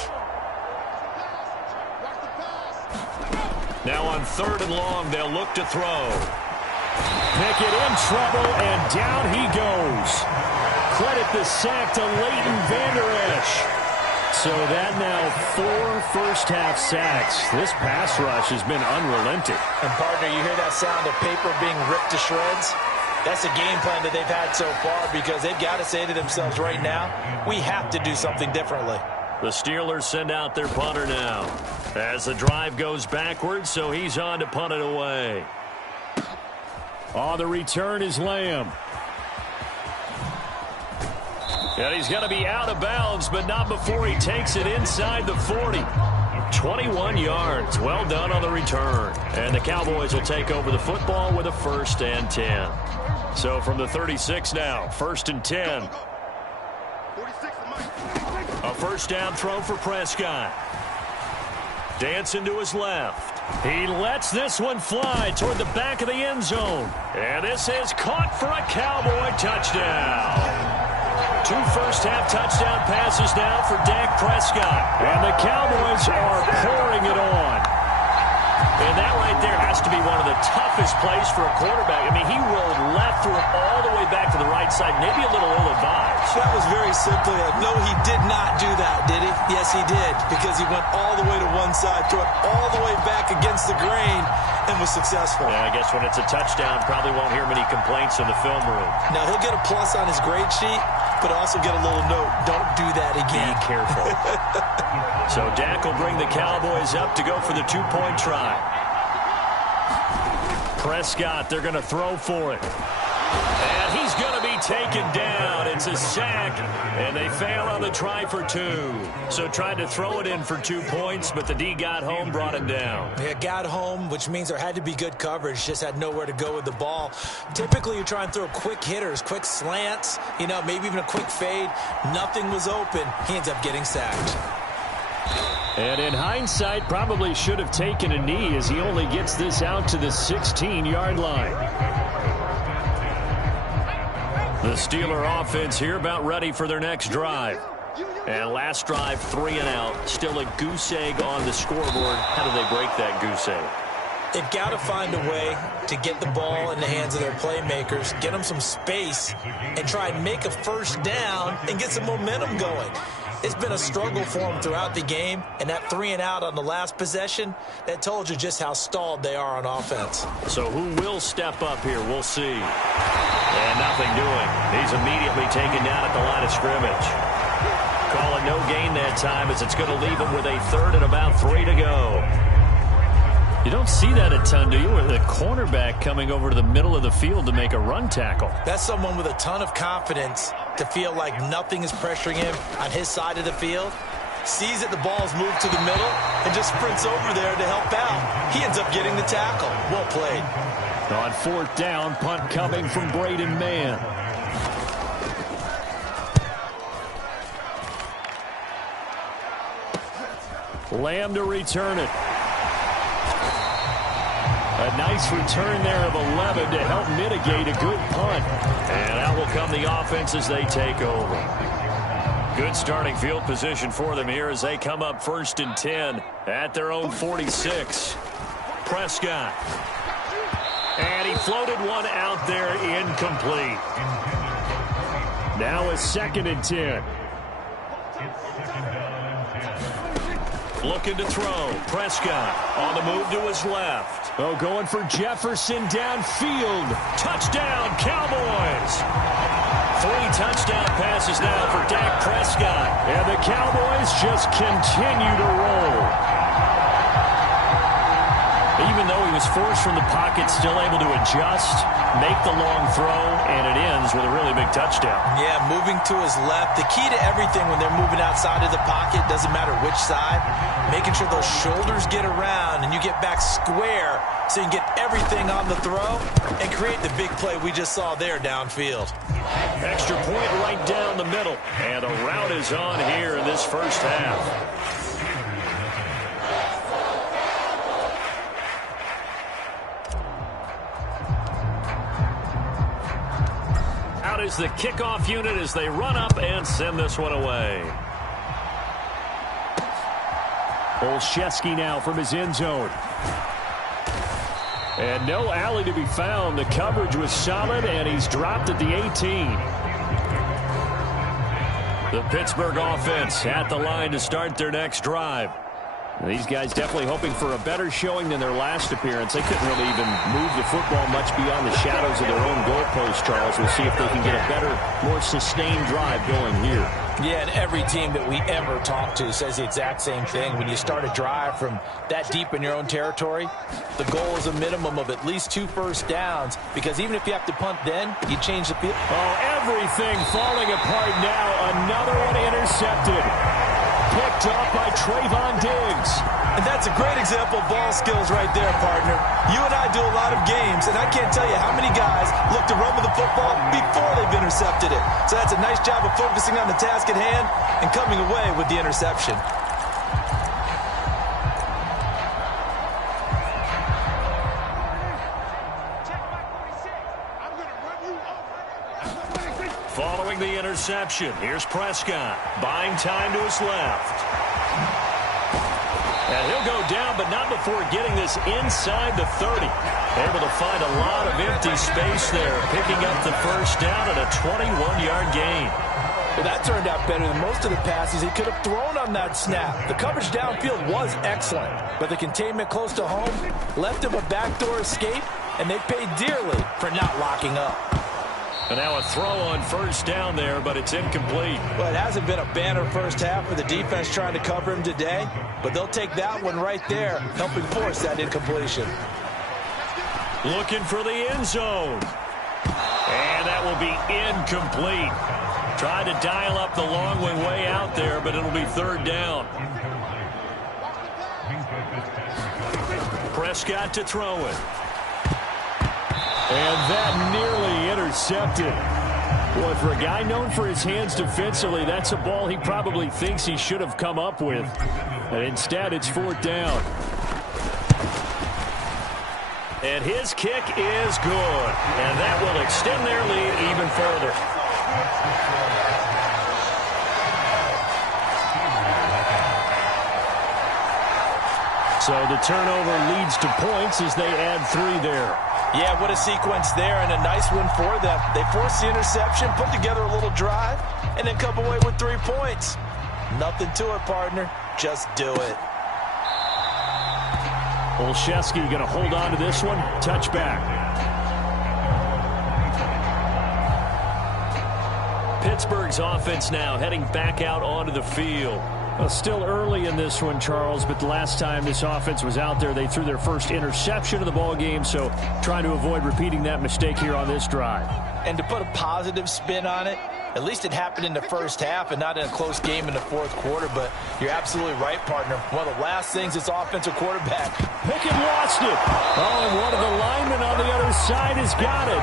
Now on 3rd and long, they'll look to throw. Pickett in trouble, and down he goes. Credit the sack to Leighton Vander Esch. So that now 4 first-half sacks. This pass rush has been unrelenting. And, partner, you hear that sound of paper being ripped to shreds? That's a game plan that they've had so far because they've got to say to themselves right now, we have to do something differently. The Steelers send out their punter now as the drive goes backwards, so he's on to punt it away. On the return is Lamb. And he's going to be out of bounds, but not before he takes it inside the 40. 21 yards. Well done on the return. And the Cowboys will take over the football with a 1st and 10. So from the 36 now, 1st and 10. A first down throw for Prescott. Dancing to his left. He lets this one fly toward the back of the end zone. And this is caught for a Cowboy touchdown. 2 first-half touchdown passes now for Dak Prescott. And the Cowboys are pouring it on. And that right there has to be one of the toughest plays for a quarterback. I mean, he rolled left, threw it all the way back to the right side, maybe a little ill-advised. That was very simply no, he did not do that, did he? Yes, he did, because he went all the way to one side, threw it all the way back against the grain, and was successful. Yeah, I guess when it's a touchdown, probably won't hear many complaints in the film room. Now, he'll get a plus on his grade sheet, but also get a little note, don't do that again. Be careful. So Dak will bring the Cowboys up to go for the 2-point try. Prescott, they're going to throw for it. And he's going to be taken down. It's a sack, and they fail on the try for 2. So tried to throw it in for 2 points, but the D got home, brought him down. Yeah, got home, which means there had to be good coverage. Just had nowhere to go with the ball. Typically, you try and throw quick hitters, quick slants, maybe even a quick fade. Nothing was open. He ends up getting sacked. And in hindsight, probably should have taken a knee as he only gets this out to the 16-yard line. The Steeler offense here about ready for their next drive. And last drive, 3 and out. Still a goose egg on the scoreboard. How do they break that goose egg? They've got to find a way to get the ball in the hands of their playmakers, get them some space, and try and make a first down and get some momentum going. It's been a struggle for them throughout the game, and that 3 and out on the last possession, that told you just how stalled they are on offense. So who will step up here? We'll see. And nothing doing. He's immediately taken down at the line of scrimmage. Call it no gain that time as it's going to leave him with a 3rd and about 3 to go. You don't see that a ton, do you? With a cornerback coming over to the middle of the field to make a run tackle. That's someone with a ton of confidence to feel like nothing is pressuring him on his side of the field. Sees that the ball's moved to the middle and just sprints over there to help out. He ends up getting the tackle. Well played. On 4th down, punt coming from Braden Mann. Lamb to return it. A nice return there of 11 to help mitigate a good punt. And out will come the offense as they take over. Good starting field position for them here as they come up 1st and 10 at their own 46. Prescott. And he floated one out there incomplete. Now a 2nd and 10. Looking to throw. Prescott on the move to his left. Oh, going for Jefferson downfield. Touchdown, Cowboys. 3 touchdown passes now for Dak Prescott. And the Cowboys just continue to roll. Even though he was forced from the pocket, still able to adjust, make the long throw, and it ends with a really big touchdown. Yeah, moving to his left. The key to everything when they're moving outside of the pocket, doesn't matter which side, making sure those shoulders get around and you get back square so you can get everything on the throw and create the big play we just saw there downfield. Extra point right down the middle, and a route is on here in this first half. Is the kickoff unit as they run up and send this one away. Olszewski now from his end zone. And no alley to be found. The coverage was solid, and he's dropped at the 18. The Pittsburgh offense at the line to start their next drive. These guys definitely hoping for a better showing than their last appearance. They couldn't really even move the football much beyond the shadows of their own goalpost, Charles. We'll see if they can get a better, more sustained drive going here. Yeah, and every team that we ever talk to says the exact same thing. When you start a drive from that deep in your own territory, the goal is a minimum of at least 2 first downs, because even if you have to punt then, you change the field. Oh, everything falling apart now. Another one intercepted. Picked up by Trayvon Diggs. And that's a great example of ball skills right there, partner. You and I do a lot of games, and I can't tell you how many guys look to run with the football before they've intercepted it. So that's a nice job of focusing on the task at hand and coming away with the interception. Following the interception, here's Prescott, buying time to his left. And he'll go down, but not before getting this inside the 30. Able to find a lot of empty space there, picking up the first down at a 21-yard gain. Well, that turned out better than most of the passes he could have thrown on that snap. The coverage downfield was excellent, but the containment close to home left him a backdoor escape, and they paid dearly for not locking up. And now a throw on first down there, but it's incomplete. Well, it hasn't been a banner first half for the defense trying to cover him today, but they'll take that one right there, helping force that incompletion. Looking for the end zone. And that will be incomplete. Tried to dial up the long one way out there, but it'll be third down. Prescott to throw it. And that nearly intercepted. Boy, for a guy known for his hands defensively, that's a ball he probably thinks he should have come up with. And instead, it's fourth down. And his kick is good. And that will extend their lead even further. So the turnover leads to points as they add 3 there. Yeah, what a sequence there, and a nice one for them. They forced the interception, put together a little drive, and then come away with 3 points. Nothing to it, partner. Just do it. Olszewski going to hold on to this one. Touchback. Pittsburgh's offense now heading back out onto the field. Well, still early in this one, Charles, but the last time this offense was out there, they threw their first interception of the ball game, so trying to avoid repeating that mistake here on this drive. And to put a positive spin on it, at least it happened in the first half and not in a close game in the fourth quarter, but you're absolutely right, partner. One of the last things this offensive quarterback. Pickett lost it. Oh, and one of the linemen on the other side has got it.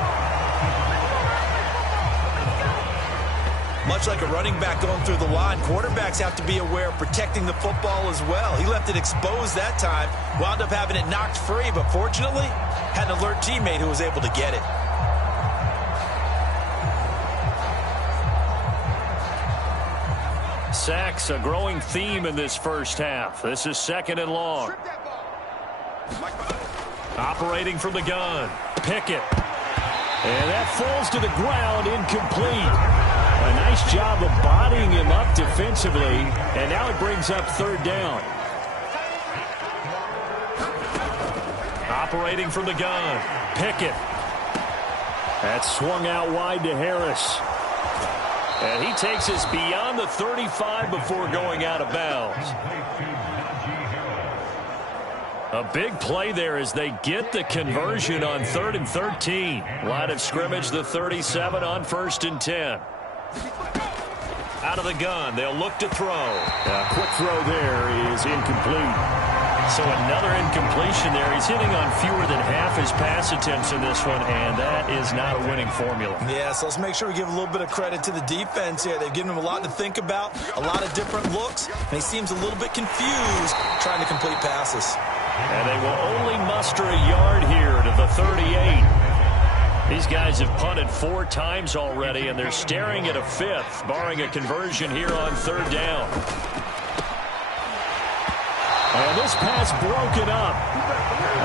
Much like a running back going through the line, quarterbacks have to be aware of protecting the football as well. He left it exposed that time, wound up having it knocked free, but fortunately, had an alert teammate who was able to get it. Sacks, a growing theme in this first half. This is 2nd and long. Operating from the gun, Pickett. And that falls to the ground, incomplete. A nice job of bodying him up defensively, and now it brings up third down. Operating from the gun, Pickett. That's swung out wide to Harris. And he takes us beyond the 35 before going out of bounds. A big play there as they get the conversion on 3rd and 13. Line of scrimmage, the 37 on 1st and 10. Out of the gun, they'll look to throw. A quick throw there is incomplete. So another incompletion there. He's hitting on fewer than half his pass attempts in this one, and that is not a winning formula. Yeah, so let's make sure we give a little bit of credit to the defense here. They've given him a lot to think about, a lot of different looks, and he seems a little bit confused trying to complete passes. And they will only muster a yard here to the 38. These guys have punted 4 times already, and they're staring at a 5th, barring a conversion here on 3rd down. And this pass broken up.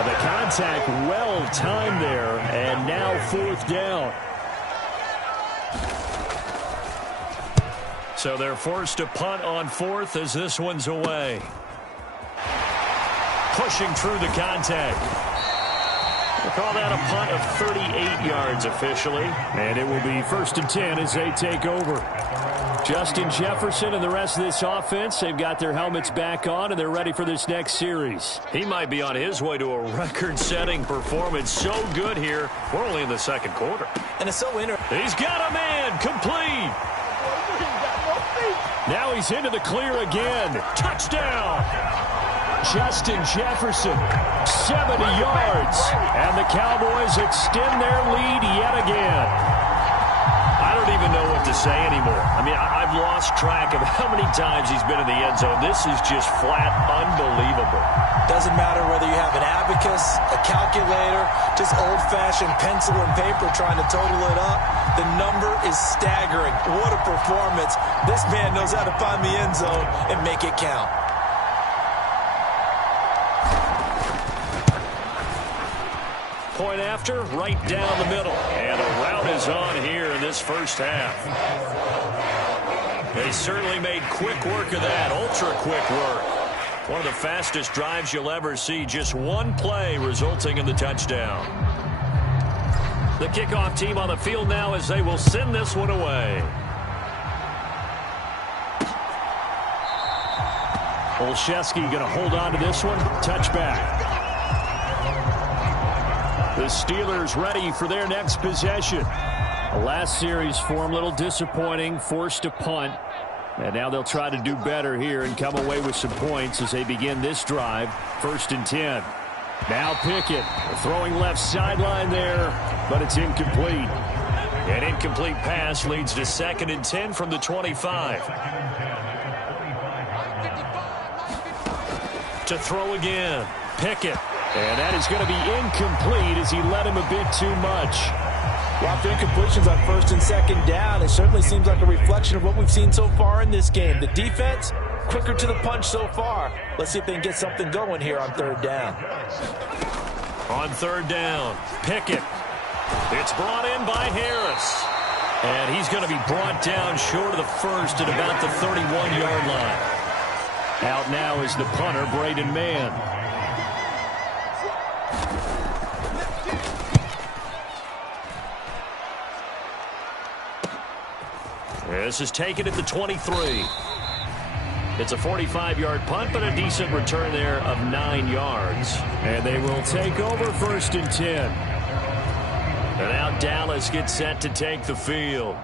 The contact well timed there, and now 4th down. So they're forced to punt on 4th as this one's away. Pushing through the contact. We'll call that a punt of 38 yards officially. And it will be 1st and 10 as they take over. Justin Jefferson and the rest of this offense, they've got their helmets back on, and they're ready for this next series. He might be on his way to a record-setting performance. So good here. We're only in the 2nd quarter. And it's so He's got a man complete. Now he's into the clear again. Touchdown. Justin Jefferson, 70 yards. And the Cowboys extend their lead yet again. I don't even know what to say anymore. I mean, I've lost track of how many times he's been in the end zone. This is just flat unbelievable. Doesn't matter whether you have an abacus, a calculator, just old-fashioned pencil and paper trying to total it up. The number is staggering. What a performance. This man knows how to find the end zone and make it count. Point after, right down the middle. And the route is on here in this first half. They certainly made quick work of that, ultra-quick work. One of the fastest drives you'll ever see. Just one play resulting in the touchdown. The kickoff team on the field now as they will send this one away. Olszewski going to hold on to this one. Touchback. The Steelers ready for their next possession. The last series for them, a little disappointing, forced to punt. And now they'll try to do better here and come away with some points as they begin this drive. 1st and 10. Now Pickett throwing left sideline there, but it's incomplete. An incomplete pass leads to 2nd and 10 from the 25. To throw again. Pickett. And that is going to be incomplete as he led him a bit too much. Lots of incompletions on 1st and 2nd down. It certainly seems like a reflection of what we've seen so far in this game. The defense, quicker to the punch so far. Let's see if they can get something going here on 3rd down. On 3rd down, Pickett. It's brought in by Harris. And he's going to be brought down short of the first at about the 31-yard line. Out now is the punter, Braden Mann. This is taken at the 23. It's a 45-yard punt, but a decent return there of 9 yards. And they will take over 1st and 10. And now Dallas gets set to take the field.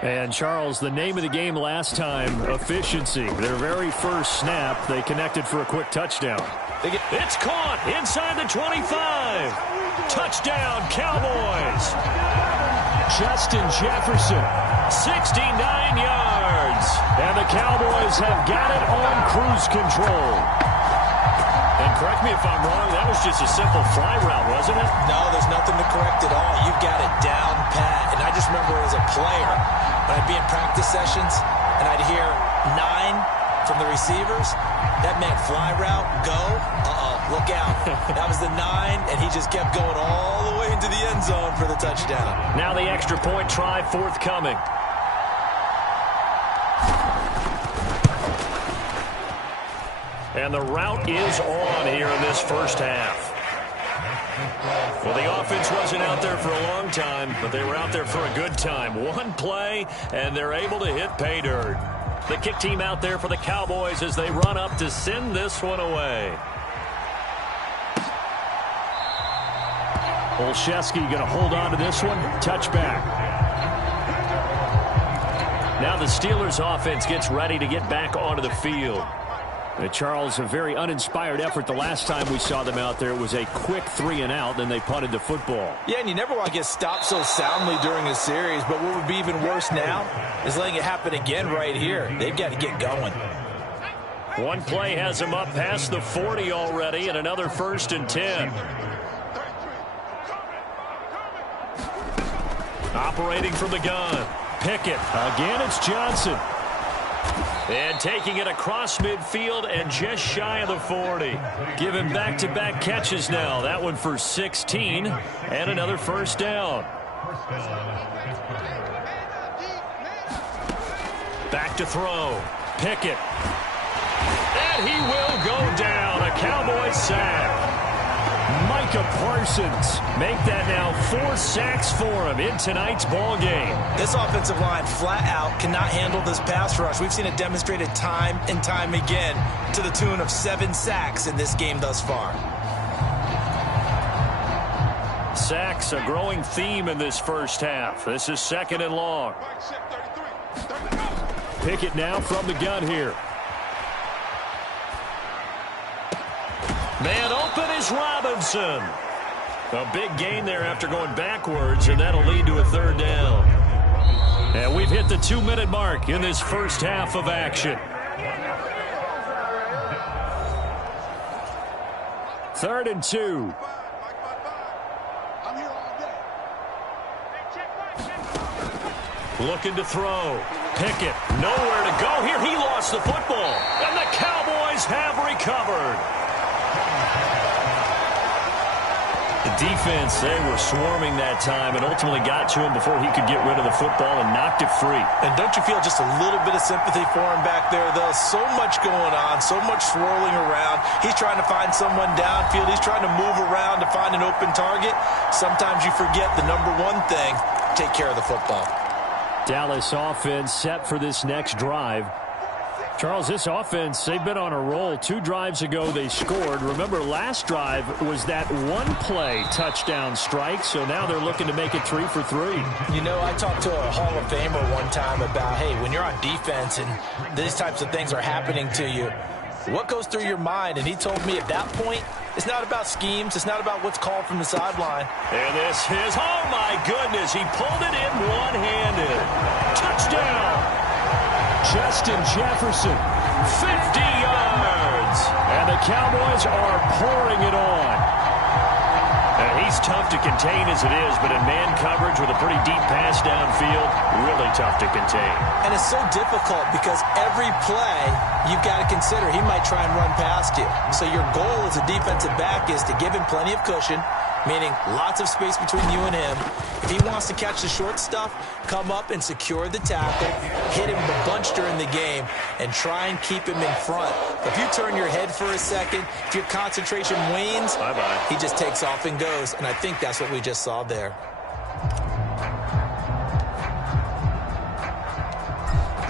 And, Charles, the name of the game last time, efficiency. Their very first snap, they connected for a quick touchdown. It's caught inside the 25. Touchdown, Cowboys. Justin Jefferson, 69 yards. And the Cowboys have got it on cruise control. And correct me if I'm wrong, that was just a simple fly route, wasn't it? No, there's nothing to correct at all. You've got it down pat. And I just remember as a player, when I'd be in practice sessions and I'd hear 9 from the receivers, that meant fly route, go, look out. That was the 9, and he just kept going all the way into the end zone for the touchdown. Now the extra point try forthcoming. And the route is on here in this first half. Well, the offense wasn't out there for a long time, but they were out there for a good time. One play, and they're able to hit pay dirt. The kick team out there for the Cowboys as they run up to send this one away. Olszewski going to hold on to this one. Touchback. Now the Steelers offense gets ready to get back onto the field. Charles, a very uninspired effort the last time we saw them out there. It was a quick 3-and-out, then they punted the football. Yeah, and you never want to get stopped so soundly during a series, but what would be even worse now is letting it happen again right here. They've got to get going. One play has them up past the 40 already, and another 1st and 10. Operating from the gun. Pickett. Again, it's Johnson. And taking it across midfield and just shy of the 40. Give him back-to-back catches now. That one for 16 and another first down. Back to throw. Pickett. And he will go down. A Cowboys sack. Micah Parsons make that now 4 sacks for him in tonight's ball game. This offensive line flat out cannot handle this pass rush. We've seen it demonstrated time and time again to the tune of 7 sacks in this game thus far. Sacks, a growing theme in this first half. This is 2nd and long. Pickett now from the gun here. Man open is Robinson. A big gain there after going backwards, and that'll lead to a 3rd down. And we've hit the 2-minute mark in this first half of action. 3rd and 2. Looking to throw. Pickett, nowhere to go here. He lost the football, and the Cowboys have recovered. The defense, they were swarming that time and ultimately got to him before he could get rid of the football and knocked it free. And don't you feel just a little bit of sympathy for him back there, though? So much going on, so much swirling around. He's trying to find someone downfield. He's trying to move around to find an open target. Sometimes you forget the number one thing, take care of the football. Dallas offense set for this next drive. Charles, this offense, they've been on a roll. 2 drives ago, they scored. Remember, last drive was that one-play touchdown strike, so now they're looking to make it 3 for 3. You know, I talked to a Hall of Famer one time about, hey, when you're on defense and these types of things are happening to you, what goes through your mind? And he told me at that point, it's not about schemes. It's not about what's called from the sideline. And this is, oh, my goodness, he pulled it in one-handed. Touchdown! Justin Jefferson, 50 yards. And the Cowboys are pouring it on. And he's tough to contain as it is, but in man coverage with a pretty deep pass downfield, really tough to contain. And it's so difficult because every play you've got to consider he might try and run past you. So your goal as a defensive back is to give him plenty of cushion, meaning lots of space between you and him. If he wants to catch the short stuff, come up and secure the tackle, hit him a bunch during the game, and try and keep him in front. If you turn your head for a second, if your concentration wanes, bye-bye, he just takes off and goes, and I think that's what we just saw there.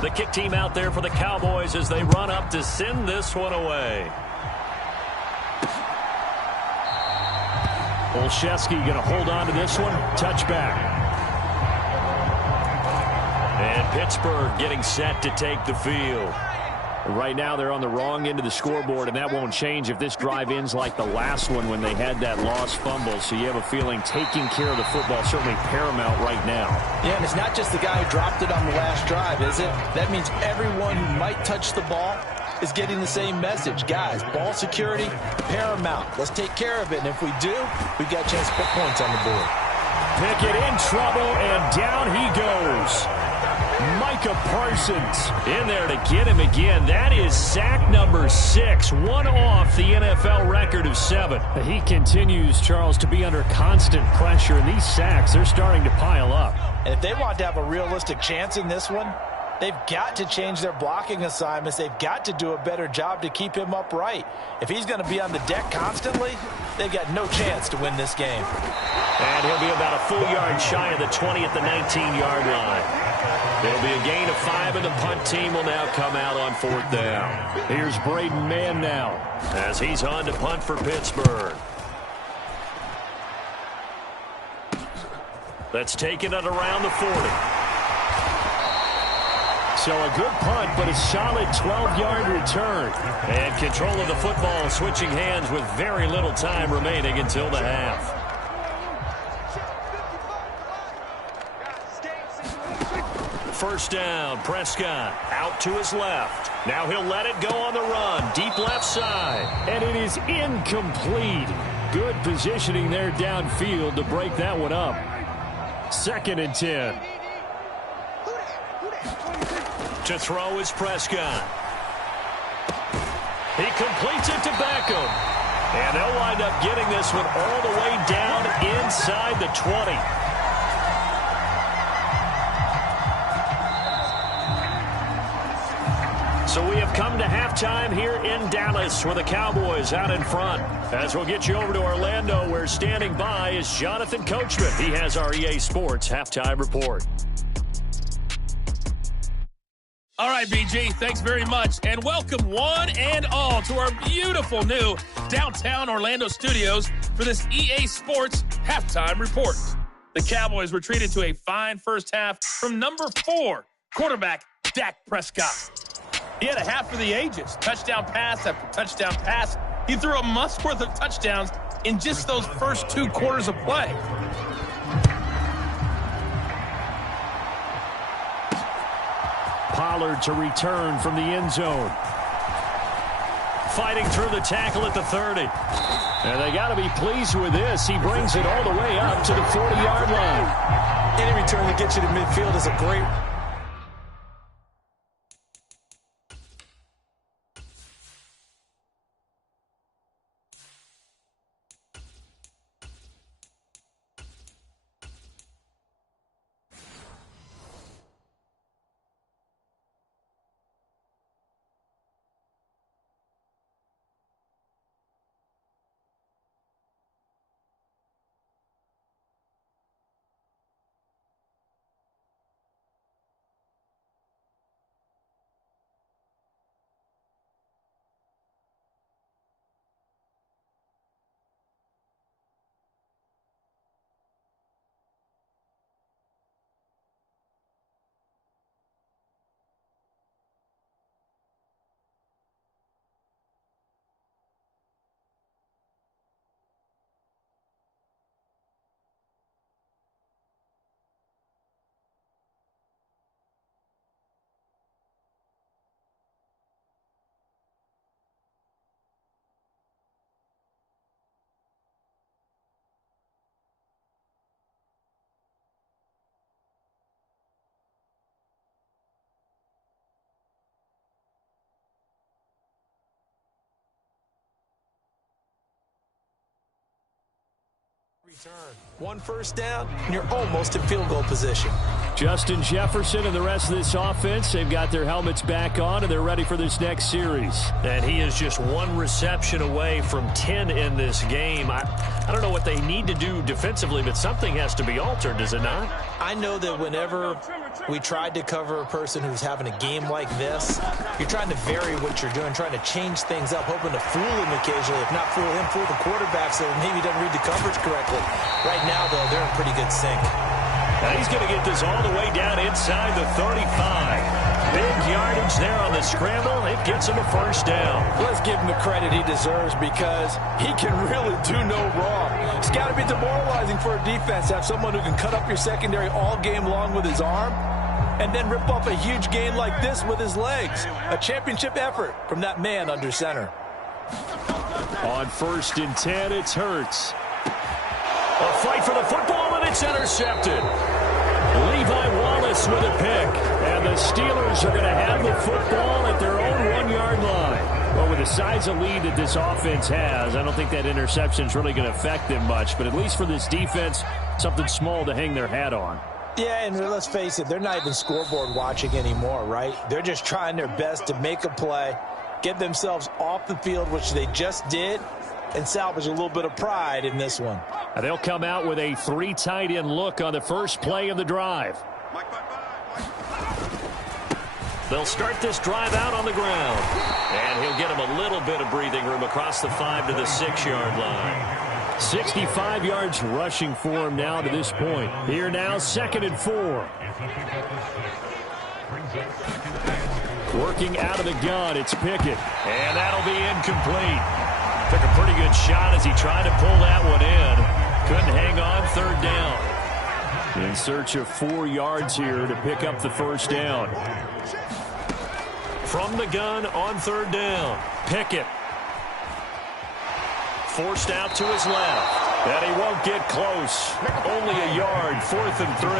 The kick team out there for the Cowboys as they run up to send this one away. Olszewski going to hold on to this one. Touchback. And Pittsburgh getting set to take the field. Right now they're on the wrong end of the scoreboard, and that won't change if this drive ends like the last one when they had that lost fumble. So you have a feeling taking care of the football certainly paramount right now. Yeah, and it's not just the guy who dropped it on the last drive, is it? That means everyone who might touch the ball is getting the same message. Guys, ball security, paramount. Let's take care of it, and if we do, we've got a chance to put points on the board. Pickett in trouble, and down he goes. Micah Parsons in there to get him again. That is sack number 6, one off the NFL record of 7. He continues, Charles, to be under constant pressure, and these sacks, they're starting to pile up. And if they want to have a realistic chance in this one, they've got to change their blocking assignments. They've got to do a better job to keep him upright. If he's going to be on the deck constantly, they've got no chance to win this game. And he'll be about a full yard shy of the 20 at the 19-yard line. There'll be a gain of 5, and the punt team will now come out on 4th down. Here's Braden Mann now as he's on to punt for Pittsburgh. That's taken it around the 40. So a good punt, but a solid 12-yard return. And control of the football switching hands with very little time remaining until the half. First down, Prescott out to his left. Now he'll let it go on the run, deep left side. And it is incomplete. Good positioning there downfield to break that one up. 2nd and 10. To throw is Prescott. He completes it to Beckham. And they'll wind up getting this one all the way down inside the 20. So we have come to halftime here in Dallas where the Cowboys out in front. As we'll get you over to Orlando where standing by is Jonathan Coachman. He has our EA Sports halftime report. All right, BG, thanks very much. And welcome one and all to our beautiful new downtown Orlando studios for this EA Sports halftime report. The Cowboys were treated to a fine first half from number 4, quarterback Dak Prescott. He had a half for the ages, touchdown pass after touchdown pass. He threw a month's worth of touchdowns in just those first 2 quarters of play. Pollard to return from the end zone. Fighting through the tackle at the 30. And they got to be pleased with this. He brings it all the way up to the 40-yard line. Any return to get you to midfield is a great... Return. 1 first down, and you're almost in field goal position. Justin Jefferson and the rest of this offense, they've got their helmets back on, and they're ready for this next series. And he is just 1 reception away from 10 in this game. I don't know what they need to do defensively, but something has to be altered, does it not? I know that whenever we tried to cover a person who's having a game like this, you're trying to vary what you're doing, trying to change things up, hoping to fool him occasionally. If not fool him, fool the quarterback so maybe he doesn't read the coverage correctly. Right now, though, they're in pretty good sync. Now he's going to get this all the way down inside the 35. Big yardage there on the scramble. It gets him a first down. Let's give him the credit he deserves because he can really do no wrong. It's got to be demoralizing for a defense to have someone who can cut up your secondary all game long with his arm and then rip off a huge gain like this with his legs. A championship effort from that man under center. On 1st and 10, it's Hurts. A fight for the football, and it's intercepted. Levi Wallace with a pick. And the Steelers are going to have the football at their own 1-yard line. Well, with the size of lead that this offense has, I don't think that interception is really going to affect them much. But at least for this defense, something small to hang their hat on. Yeah, and let's face it, they're not even scoreboard watching anymore, right? They're just trying their best to make a play, get themselves off the field, which they just did, and salvage a little bit of pride in this one. They'll come out with a 3 tight end look on the first play of the drive. They'll start this drive out on the ground. And he'll get him a little bit of breathing room across the 5 to the 6-yard line. 65 yards rushing for him now to this point. Here now, 2nd and 4. Working out of the gun, it's Pickett. And that'll be incomplete. Took a pretty good shot as he tried to pull that one in. Couldn't hang on, 3rd down. In search of 4 yards here to pick up the first down. From the gun on 3rd down, Pickett. Forced out to his left. And he won't get close. Only a yard, 4th and 3.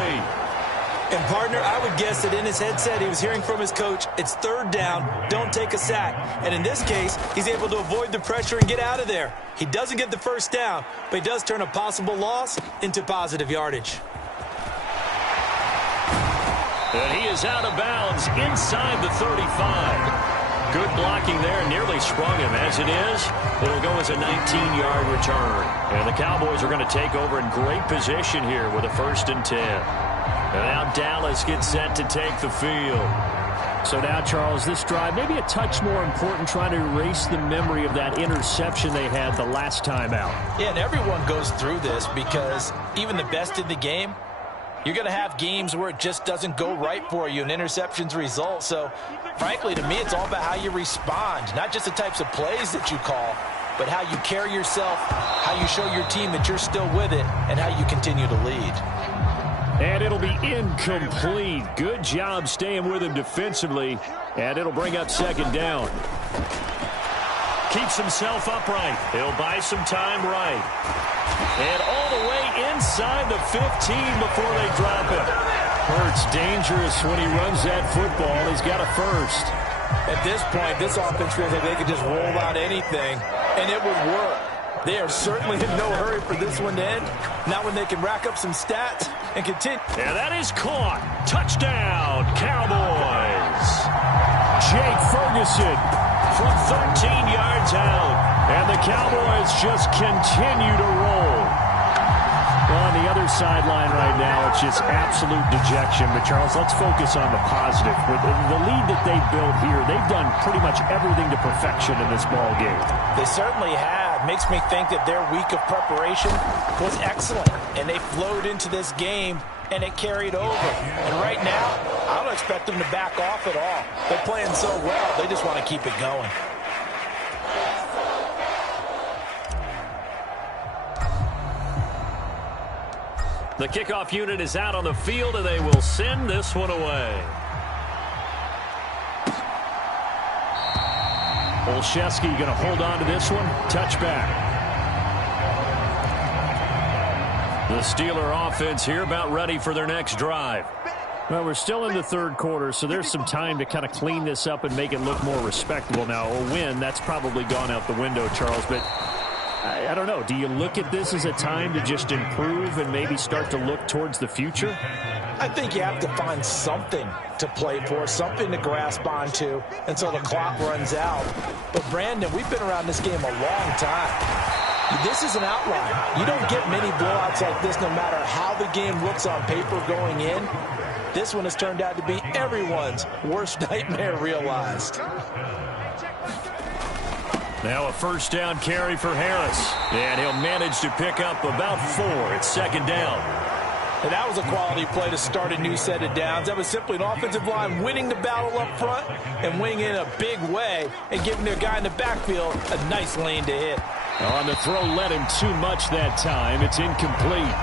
And, partner, I would guess that in his headset he was hearing from his coach, it's third down, don't take a sack. And in this case, he's able to avoid the pressure and get out of there. He doesn't get the first down, but he does turn a possible loss into positive yardage. And he is out of bounds inside the 35. Good blocking there, nearly sprung him. As it is, it'll go as a 19-yard return. And the Cowboys are going to take over in great position here with a 1st and 10. And now Dallas gets set to take the field. So now, Charles, this drive maybe a touch more important, trying to erase the memory of that interception they had the last time out. Yeah, and everyone goes through this because even the best in the game, you're going to have games where it just doesn't go right for you and interceptions result. So, frankly, to me, it's all about how you respond, not just the types of plays that you call, but how you carry yourself, how you show your team that you're still with it, and how you continue to lead. And it'll be incomplete. Good job staying with him defensively, and it'll bring up 2nd down. Keeps himself upright. He'll buy some time right. And all the way inside the 15 before they drop him. Hurts dangerous when he runs that football. He's got a 1st. At this point, this offense feels like they could just roll out anything, and it would work. They are certainly in no hurry for this one to end. Not when they can rack up some stats and continue. And that is caught. Touchdown, Cowboys. Jake Ferguson from 13 yards out. And the Cowboys just continue to roll. Well, on the other sideline right now, it's just absolute dejection. But, Charles, let's focus on the positive. With the lead that they built here, they've done pretty much everything to perfection in this ball game. They certainly have. Makes me think that their week of preparation was excellent. And they flowed into this game, and it carried over. And right now, I don't expect them to back off at all. They're playing so well, they just want to keep it going. The kickoff unit is out on the field, and they will send this one away. Olszewski going to hold on to this one. Touchback. The Steeler offense here about ready for their next drive. Well, we're still in the 3rd quarter, so there's some time to kind of clean this up and make it look more respectable. Now, a win, that's probably gone out the window, Charles, but I don't know. Do you look at this as a time to just improve and maybe start to look towards the future? I think you have to find something to play for, something to grasp onto until the clock runs out. But, Brandon, we've been around this game a long time. This is an outlier. You don't get many blowouts like this no matter how the game looks on paper going in. This one has turned out to be everyone's worst nightmare realized. Now a 1st down carry for Harris. And he'll manage to pick up about 4. It's 2nd down. And that was a quality play to start a new set of downs. That was simply an offensive line winning the battle up front and winning in a big way and giving their guy in the backfield a nice lane to hit. On the throw, led him too much that time. It's incomplete.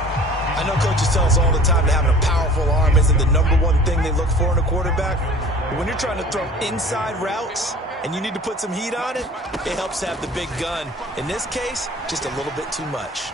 I know coaches tell us all the time that having a powerful arm isn't the #1 thing they look for in a quarterback. But when you're trying to throw inside routes and you need to put some heat on it, it helps to have the big gun. In this case, just a little bit too much.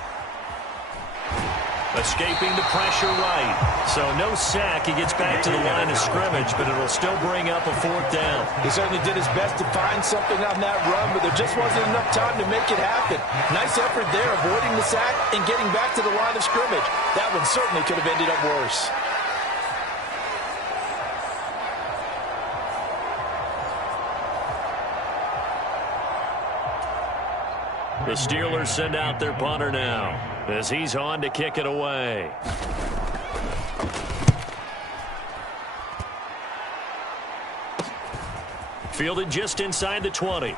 Escaping the pressure right. So no sack. He gets back to the line of scrimmage, but it'll still bring up a 4th down. He certainly did his best to find something on that run, but there just wasn't enough time to make it happen. Nice effort there, avoiding the sack and getting back to the line of scrimmage. That one certainly could have ended up worse. The Steelers send out their punter now as he's on to kick it away. Fielded just inside the 20.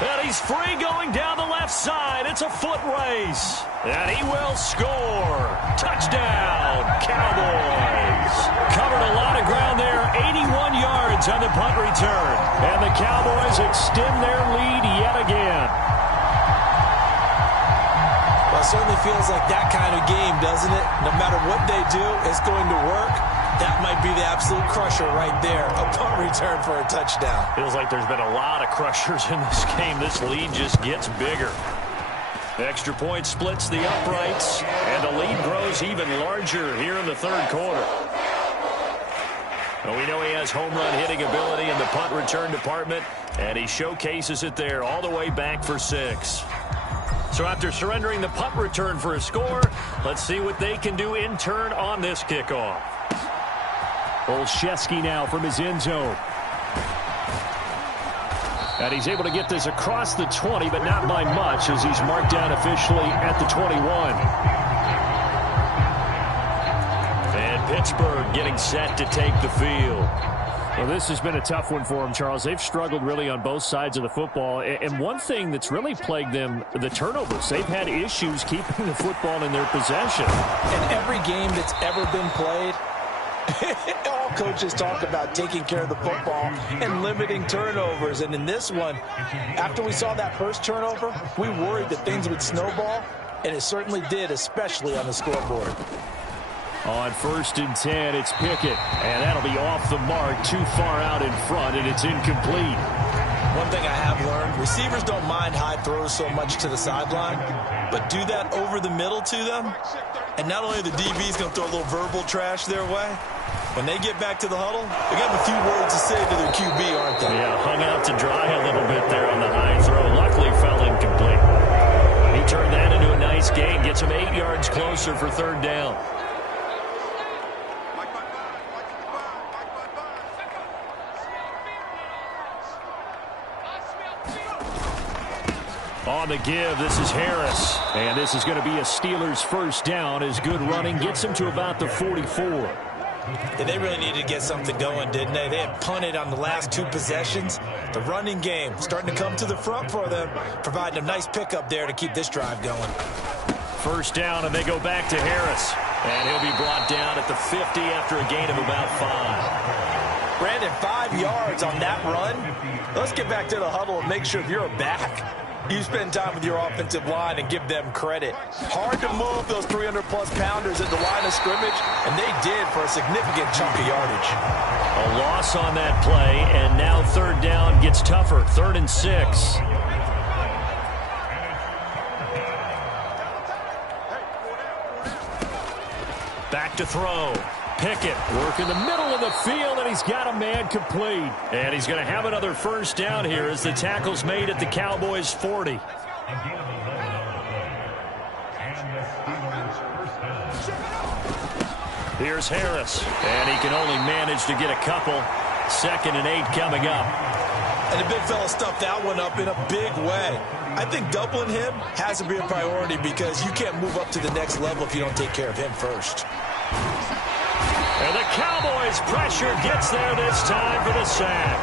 And he's free going down the left side. It's a foot race. And he will score. Touchdown, Cowboys. Covered a lot of ground there. 81 yards on the punt return. And the Cowboys extend their lead yet again. Well, it certainly feels like that kind of game, doesn't it? No matter what they do, it's going to work. That might be the absolute crusher right there. A punt return for a touchdown. Feels like there's been a lot of crushers in this game. This lead just gets bigger. Extra point splits the uprights, and And the lead grows even larger here in the third quarter. Well, we know he has home run hitting ability in the punt return department, and he showcases it there all the way back for 6. So after surrendering the punt return for a score, let's see what they can do in turn on this kickoff. Olszewski now from his end zone. And he's able to get this across the 20, but not by much, as he's marked down officially at the 21. And Pittsburgh getting set to take the field. Well, this has been a tough one for them, Charles. They've struggled really on both sides of the football. And one thing that's really plagued them, the turnovers. They've had issues keeping the football in their possession. In every game that's ever been played, all coaches talk about taking care of the football and limiting turnovers. And in this one, after we saw that first turnover, we worried that things would snowball, and it certainly did, especially on the scoreboard. On 1st and 10, it's Pickett, and that'll be off the mark, too far out in front, and it's incomplete. One thing I have learned, receivers don't mind high throws so much to the sideline, but do that over the middle to them, and not only are the DBs going to throw a little verbal trash their way, when they get back to the huddle, they got a few words to say to their QB, aren't they? Yeah, hung out to dry a little bit there on the high throw. Luckily fell incomplete. He turned that into a nice gain, gets him 8 yards closer for 3rd down. On the give, this is Harris. And this is going to be a Steelers 1st down as good running gets him to about the 44. Yeah, they really needed to get something going, didn't they? They had punted on the last 2 possessions. The running game starting to come to the front for them, providing a nice pickup there to keep this drive going. 1st down, and they go back to Harris. And he'll be brought down at the 50 after a gain of about 5. Brandon, 5 yards on that run. Let's get back to the huddle and make sure if you're a back, you spend time with your offensive line and give them credit. Hard to move those 300-plus pounders at the line of scrimmage, and they did for a significant chunk of yardage. A loss on that play, and now 3rd down gets tougher. 3rd and 6. Back to throw. Pickett working the middle of the field, and he's got a man complete. And he's going to have another 1st down here as the tackle's made at the Cowboys' 40. Here's Harris, and he can only manage to get a couple. 2nd and 8 coming up. And the big fella stuffed that one up in a big way. I think doubling him has to be a priority because you can't move up to the next level if you don't take care of him first. And the Cowboys' pressure gets there this time for the sack.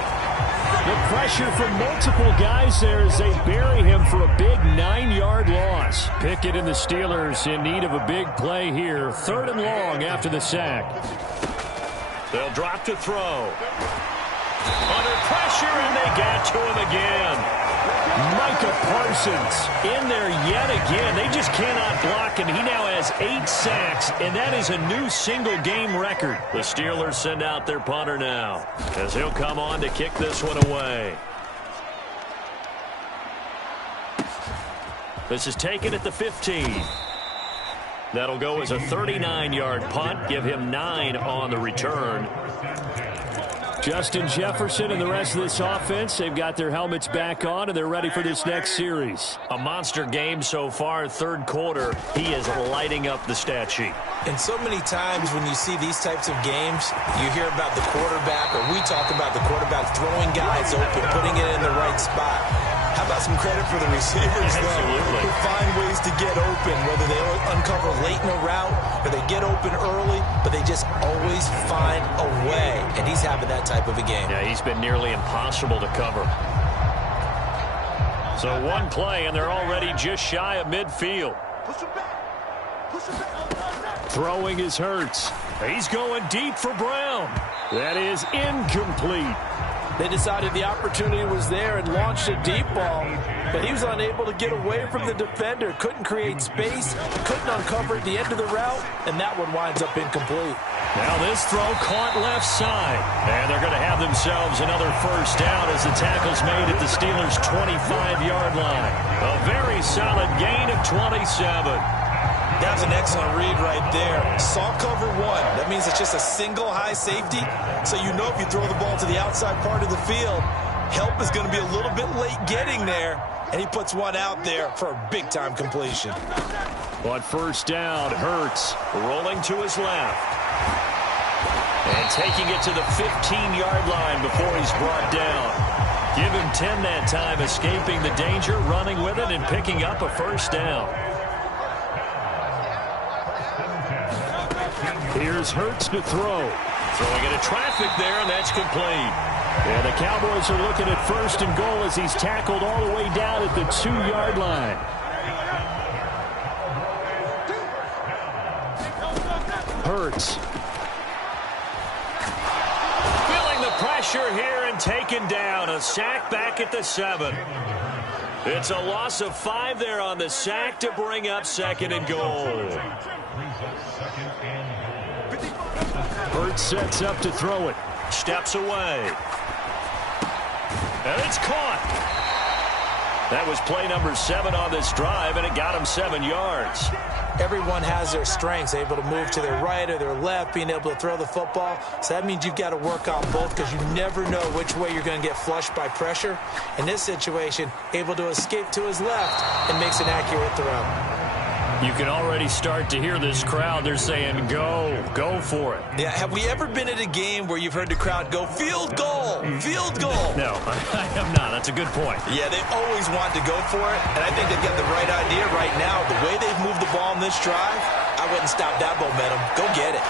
The pressure from multiple guys there as they bury him for a big 9-yard loss. Pickett and the Steelers in need of a big play here. 3rd and long after the sack. They'll drop to throw. Under pressure, and they got to him again. Micah Parsons in there yet again. They just cannot block him. He now has 8 sacks, and that is a new single-game record. The Steelers send out their punter now as he'll come on to kick this one away. This is taken at the 15. That'll go as a 39-yard punt. Give him 9 on the return. Justin Jefferson and the rest of this offense, they've got their helmets back on, and they're ready for this next series. A monster game so far, 3rd quarter. He is lighting up the stat sheet. And so many times when you see these types of games, you hear about the quarterback, or we talk about the quarterback throwing guys open, putting it in the right spot. How about some credit for the receivers, though, who find ways to get open, whether they uncover late in a route or they get open early, but they just always find a way. And he's having that type of a game. Yeah, he's been nearly impossible to cover. So 1 play, and they're already just shy of midfield. Throwing is Hurts. He's going deep for Brown. That is incomplete. They decided the opportunity was there and launched a deep ball, but he was unable to get away from the defender, couldn't create space, couldn't uncover at the end of the route, and that one winds up incomplete. Now this throw caught left side, and they're going to have themselves another 1st down as the tackle's made at the Steelers' 25-yard line. A very solid gain of 27. That was an excellent read right there. Saw cover one. That means it's just a single high safety. So you know if you throw the ball to the outside part of the field, help is going to be a little bit late getting there. And he puts one out there for a big-time completion. On first down, Hurts rolling to his left. And taking it to the 15-yard line before he's brought down. Give him 10 that time, escaping the danger, running with it, and picking up a first down. Here's Hurts to throw. Throwing into traffic there, and that's complete. And the Cowboys are looking at first and goal as he's tackled all the way down at the 2-yard line. Hurts. Feeling the pressure here and taken down. A sack back at the 7. It's a loss of 5 there on the sack to bring up second and goal. Hurts sets up to throw it. Steps away. And it's caught. That was play number 7 on this drive, and it got him 7 yards. Everyone has their strengths, able to move to their right or their left, being able to throw the football. So that means you've got to work on both because you never know which way you're going to get flushed by pressure. In this situation, able to escape to his left and makes an accurate throw. You can already start to hear this crowd. They're saying, go for it. Yeah, have we ever been at a game where you've heard the crowd go, field goal, field goal? No, I have not. That's a good point. Yeah, they always want to go for it, and I think they've got the right idea right now. The way they've moved the ball in this drive, I wouldn't stop that momentum. Go get it.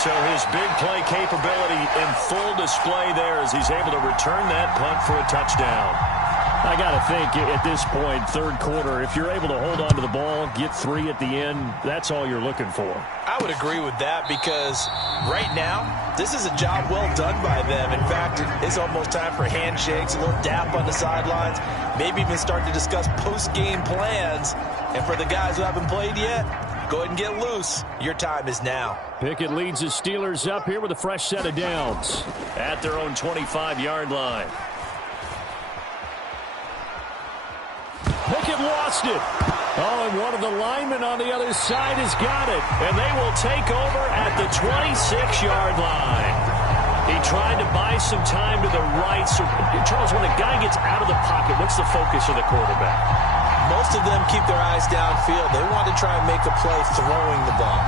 So his big play capability in full display there as he's able to return that punt for a touchdown. I got to think at this point, third quarter, if you're able to hold on to the ball, get 3 at the end, that's all you're looking for. I would agree with that because right now, this is a job well done by them. In fact, it's almost time for handshakes, a little dap on the sidelines, maybe even start to discuss post-game plans. And for the guys who haven't played yet, go ahead and get loose. Your time is now. Pickett leads the Steelers up here with a fresh set of downs. At their own 25-yard line. Pickett lost it. Oh, and one of the linemen on the other side has got it. And they will take over at the 26-yard line. He tried to buy some time to the right. So, Charles, when a guy gets out of the pocket, what's the focus of the quarterback? Most of them keep their eyes downfield. They want to try and make a play throwing the ball.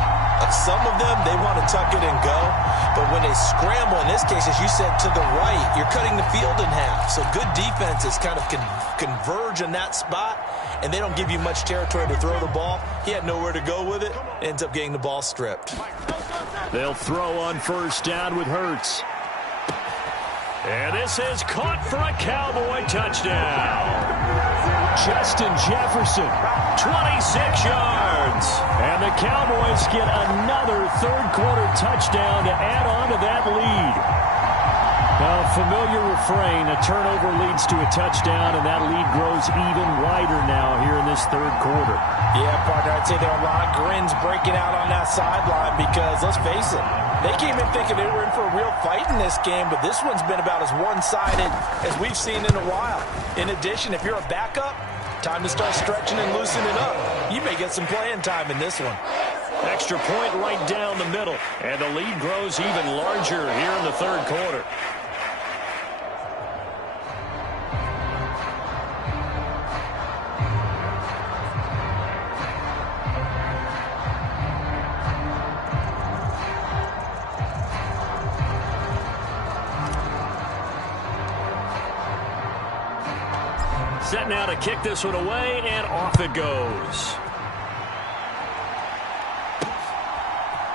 Some of them, they want to tuck it and go. But when they scramble, in this case, as you said, to the right, you're cutting the field in half. So good defenses kind of converge in that spot, and they don't give you much territory to throw the ball. He had nowhere to go with it. Ends up getting the ball stripped. They'll throw on first down with Hurts. And this is caught for a Cowboy touchdown. Justin Jefferson, 26 yards. And the Cowboys get another third-quarter touchdown to add on to that lead. A familiar refrain, a turnover leads to a touchdown, and that lead grows even wider now here in this third quarter. Yeah, partner, I'd say there are a lot of grins breaking out on that sideline because, let's face it, they came in thinking they were in for a real fight in this game, but this one's been about as one-sided as we've seen in a while. In addition, if you're a backup, time to start stretching and loosening up. You may get some playing time in this one. Extra point right down the middle, and the lead grows even larger here in the third quarter. Set now to kick this one away, and off it goes.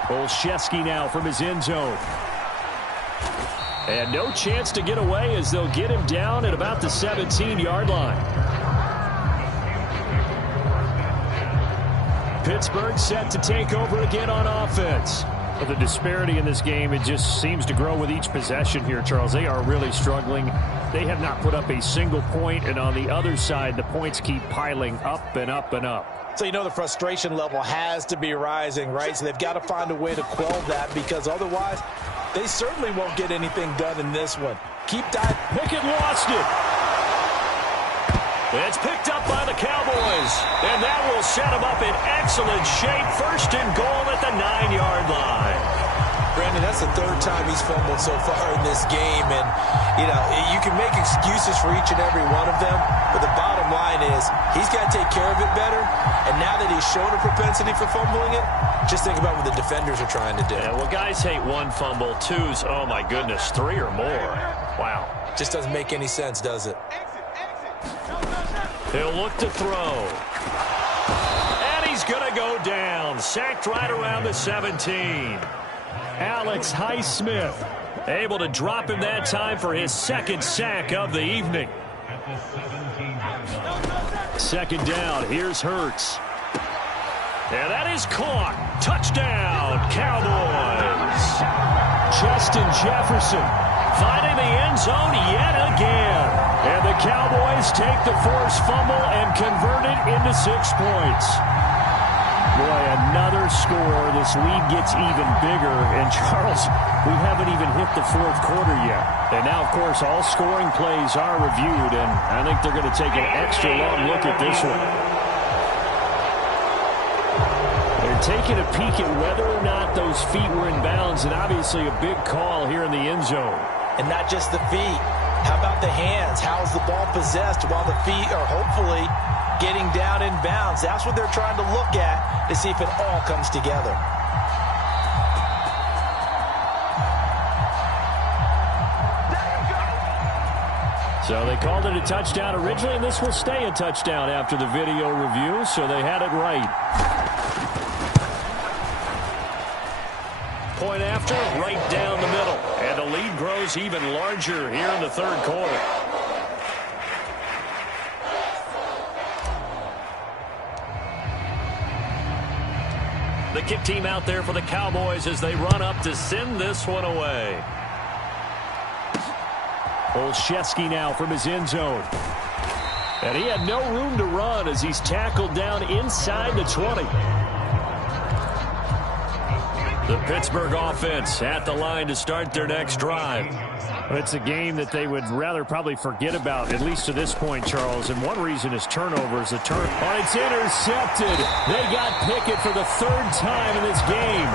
Olszewski now from his end zone. And no chance to get away as they'll get him down at about the 17-yard line. Pittsburgh set to take over again on offense. But the disparity in this game, it just seems to grow with each possession here, Charles. They are really struggling. They have not put up a single point, and on the other side, the points keep piling up and up and up. So you know the frustration level has to be rising, right? So they've got to find a way to quell that because otherwise they certainly won't get anything done in this one. Keep diving. Pickett lost it. It's picked up by the Cowboys, and that will set them up in excellent shape. First and goal at the 9-yard line. Brandon, that's the third time he's fumbled so far in this game. And, you can make excuses for each and every one of them, but the bottom line is he's got to take care of it better. And now that he's shown a propensity for fumbling it, just think about what the defenders are trying to do. Yeah, well, guys hate one fumble, twos, oh my goodness, 3 or more. Wow. Just doesn't make any sense, does it? He'll look to throw. And he's going to go down. Sacked right around the 17. Alex Highsmith able to drop him that time for his second sack of the evening. Second down. Here's Hurts. And that is caught. Touchdown, Cowboys. Justin Jefferson finding the end zone yet again. And the Cowboys take the forced fumble and convert it into 6 points. Boy, another score. This lead gets even bigger. And, Charles, we haven't even hit the 4th quarter yet. And now, of course, all scoring plays are reviewed, and I think they're going to take an extra long look at this one. They're taking a peek at whether or not those feet were in bounds, and obviously a big call here in the end zone. And not just the feet. How about the hands? How's the ball possessed while the feet are hopefully getting down in bounds? That's what they're trying to look at to see if it all comes together. So they called it a touchdown originally, and this will stay a touchdown after the video review, so they had it right. Point after, right down the middle. And the lead grows even larger here in the 3rd quarter. The kick team out there for the Cowboys as they run up to send this one away. Olszewski now from his end zone. And he had no room to run as he's tackled down inside the 20. The Pittsburgh offense at the line to start their next drive. It's a game that they would rather probably forget about, at least to this point, Charles. And one reason is turnovers. Oh, it's intercepted. They got Pickett for the 3rd time in this game.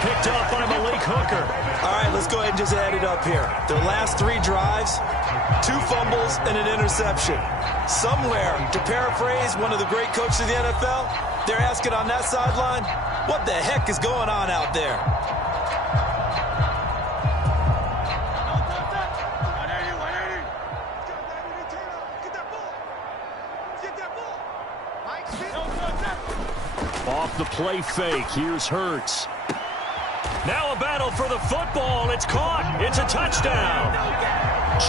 Picked off by Malik Hooker. All right, let's go ahead and just add it up here. Their last 3 drives, 2 fumbles and an interception. Somewhere, to paraphrase one of the great coaches of the NFL, they're asking on that sideline, what the heck is going on out there? Off the play fake, here's Hurts. Now a battle for the football. It's caught. It's a touchdown.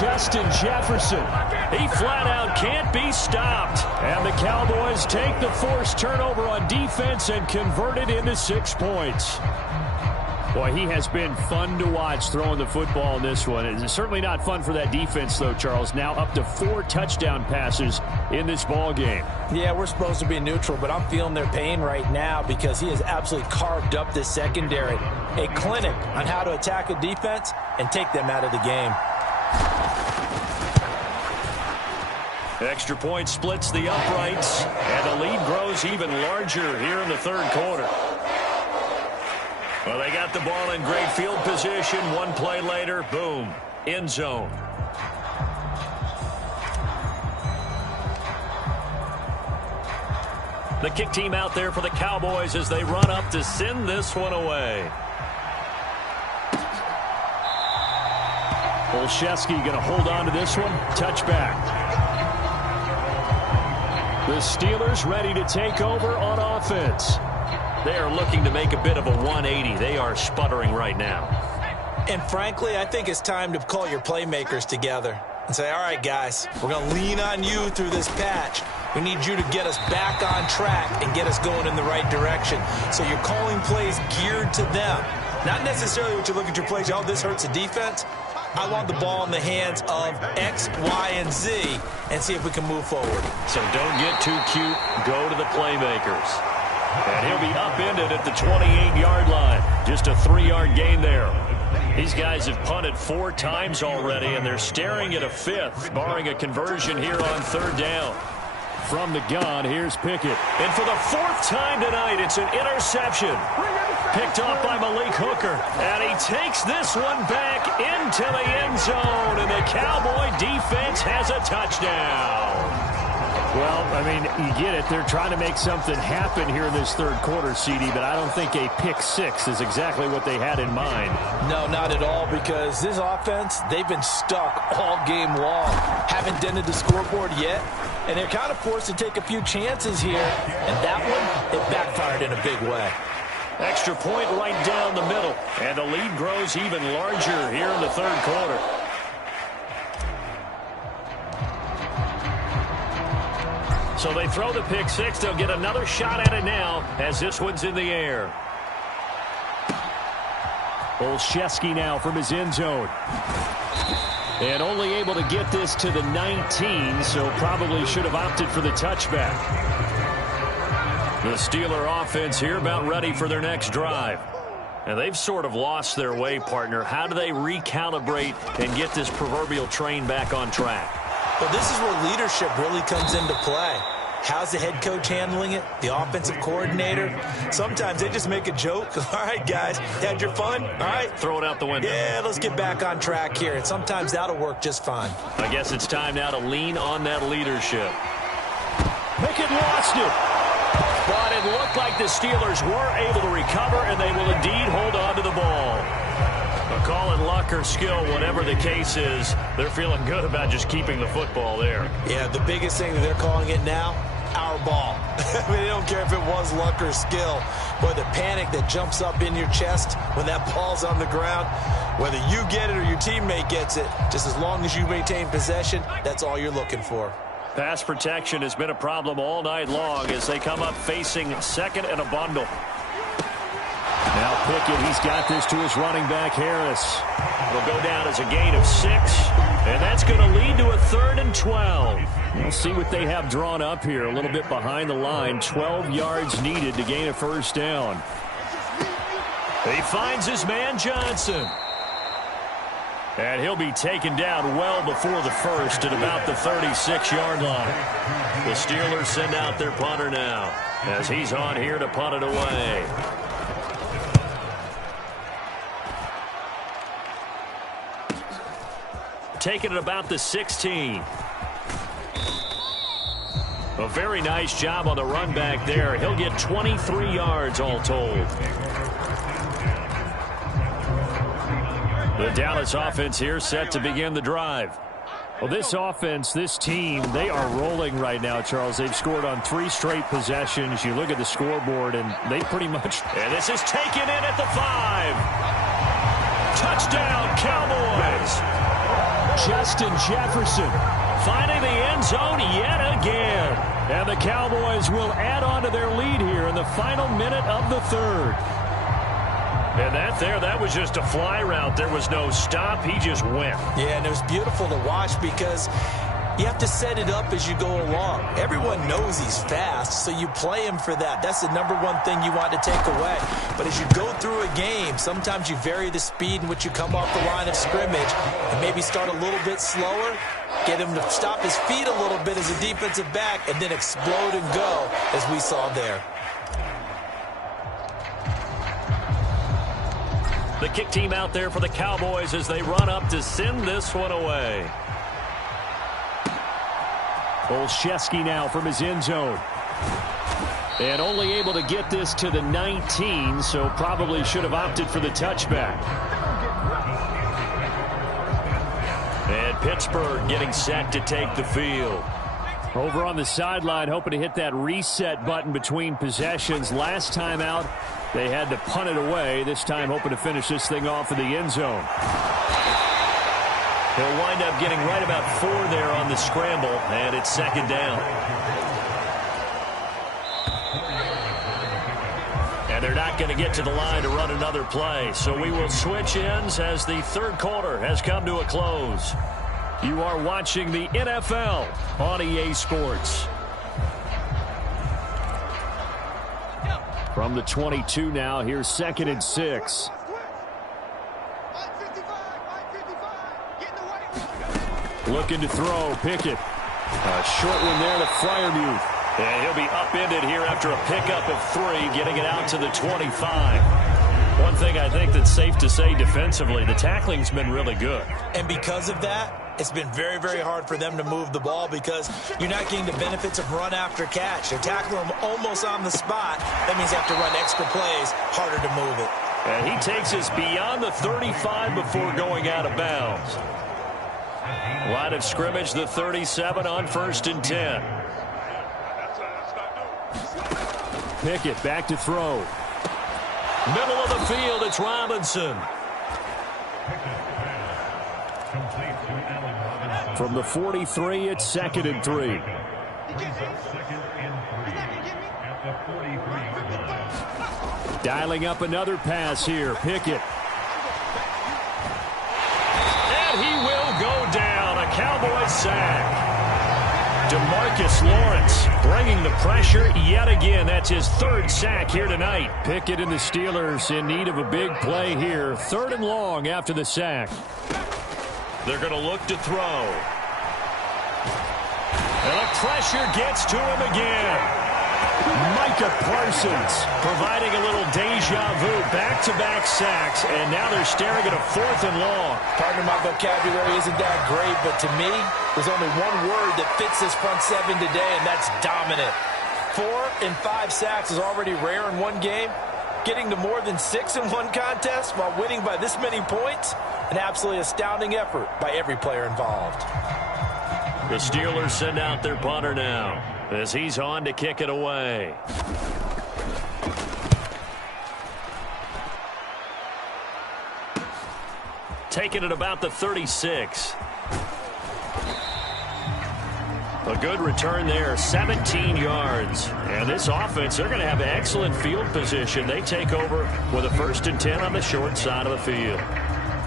Justin Jefferson. He flat out can't be stopped. And the Cowboys take the forced turnover on defense and convert it into 6 points. Boy, he has been fun to watch throwing the football in this one. It's certainly not fun for that defense, though, Charles. Now up to 4 touchdown passes in this ball game. Yeah, we're supposed to be neutral, but I'm feeling their pain right now because he has absolutely carved up this secondary. A clinic on how to attack a defense and take them out of the game. Extra point splits the uprights, and the lead grows even larger here in the 3rd quarter. Well, they got the ball in great field position. 1 play later, boom, end zone. The kick team out there for the Cowboys as they run up to send this one away. Olszewski going to hold on to this one. Touchback. The Steelers ready to take over on offense. They are looking to make a bit of a 180. They are sputtering right now. And frankly, I think it's time to call your playmakers together and say, all right, guys, we're going to lean on you through this patch. We need you to get us back on track and get us going in the right direction. So you're calling plays geared to them. Not necessarily what you look at your plays, oh, this hurts the defense. I want the ball in the hands of X, Y, and Z and see if we can move forward. So don't get too cute. Go to the playmakers. And he'll be upended at the 28-yard line. Just a 3-yard gain there. These guys have punted 4 times already, and they're staring at a 5th, barring a conversion here on 3rd down. From the gun, here's Pickett. And for the 4th time tonight, it's an interception. Picked off by Malik Hooker. And he takes this one back into the end zone, and the Cowboy defense has a touchdown. Well, I mean, you get it. They're trying to make something happen here in this 3rd quarter, CD, but I don't think a pick 6 is exactly what they had in mind. No, not at all, because this offense, they've been stuck all game long. Haven't dented the scoreboard yet, and they're kind of forced to take a few chances here, and that one, it backfired in a big way. Extra point right down the middle, and the lead grows even larger here in the 3rd quarter. So they throw the pick 6. They'll get another shot at it now as this one's in the air. Olszewski now from his end zone. And only able to get this to the 19, so probably should have opted for the touchback. The Steeler offense here about ready for their next drive. And they've sort of lost their way, partner. How do they recalibrate and get this proverbial train back on track? Well, this is where leadership really comes into play. How's the head coach handling it? The offensive coordinator? Sometimes they just make a joke. All right, guys, had your fun? All right. Throw it out the window. Yeah, let's get back on track here. And sometimes that'll work just fine. I guess it's time now to lean on that leadership. Pickett lost it. But it looked like the Steelers were able to recover, and they will indeed hold on to the ball. Call it luck or skill, whatever the case is, they're feeling good about just keeping the football there. Yeah, the biggest thing that they're calling it now, our ball. I mean, they don't care if it was luck or skill. Boy, the panic that jumps up in your chest when that ball's on the ground, whether you get it or your teammate gets it, just as long as you maintain possession, that's all you're looking for. Pass protection has been a problem all night long as they come up facing 2nd and a bundle. Now Pickett, he's got this to his running back, Harris. It'll go down as a gain of 6, and that's going to lead to a 3rd and 12. We'll see what they have drawn up here. A little bit behind the line. 12 yards needed to gain a 1st down. He finds his man Johnson. And he'll be taken down well before the 1st at about the 36-yard line. The Steelers send out their punter now as he's on here to punt it away. Taking it about the 16. A very nice job on the run back there. He'll get 23 yards all told. The Dallas offense here set to begin the drive. Well, this offense, this team, they are rolling right now, Charles. They've scored on 3 straight possessions. You look at the scoreboard, and they pretty much... And this is taken in at the 5. Touchdown, Cowboys. Justin Jefferson finding the end zone yet again. And the Cowboys will add on to their lead here in the final minute of the 3rd. And that was just a fly route. There was no stop. He just went. Yeah, and it was beautiful to watch because you have to set it up as you go along. Everyone knows he's fast, so you play him for that. That's the #1 thing you want to take away. But as you go through a game, sometimes you vary the speed in which you come off the line of scrimmage and maybe start a little bit slower, get him to stop his feet a little bit as a defensive back, and then explode and go, as we saw there. The kick team out there for the Cowboys as they run up to send this one away. Olszewski now from his end zone. And only able to get this to the 19, so probably should have opted for the touchback. And Pittsburgh getting set to take the field. Over on the sideline, hoping to hit that reset button between possessions. Last time out, they had to punt it away. This time hoping to finish this thing off in the end zone. He'll wind up getting right about 4 there on the scramble, and it's 2nd down. And they're not going to get to the line to run another play, so we will switch ends as the 3rd quarter has come to a close. You are watching the NFL on EA Sports. From the 22 now, here's 2nd and 6. Looking to throw. Pickett. A short one there to Freiermuth. And he'll be upended here after a pickup of 3, getting it out to the 25. One thing I think that's safe to say defensively, the tackling's been really good. And because of that, it's been very, very hard for them to move the ball because you're not getting the benefits of run after catch. They're tackling them almost on the spot. That means they have to run extra plays, harder to move it. And he takes us beyond the 35 before going out of bounds. Line of scrimmage, the 37 on 1st and 10. Pickett back to throw. Middle of the field, it's Robinson. From the 43, it's 2nd and 3. Dialing up another pass here. Pickett. And he will go down. A Cowboys sack. DeMarcus Lawrence bringing the pressure yet again. That's his 3rd sack here tonight. Pickett and the Steelers in need of a big play here. 3rd and long after the sack. They're going to look to throw. And the pressure gets to him again. Micah Parsons providing a little deja vu. Back-to-back sacks, and now they're staring at a 4th and long. Pardon my vocabulary isn't that great, but to me, there's only one word that fits this front 7 today, and that's dominant. 4 and 5 sacks is already rare in one game. Getting to more than 6 in one contest while winning by this many points, an absolutely astounding effort by every player involved. The Steelers send out their punter now as he's on to kick it away. Taking it about the 36. A good return there, 17 yards. And this offense, they're going to have excellent field position. They take over with a 1st and 10 on the short side of the field.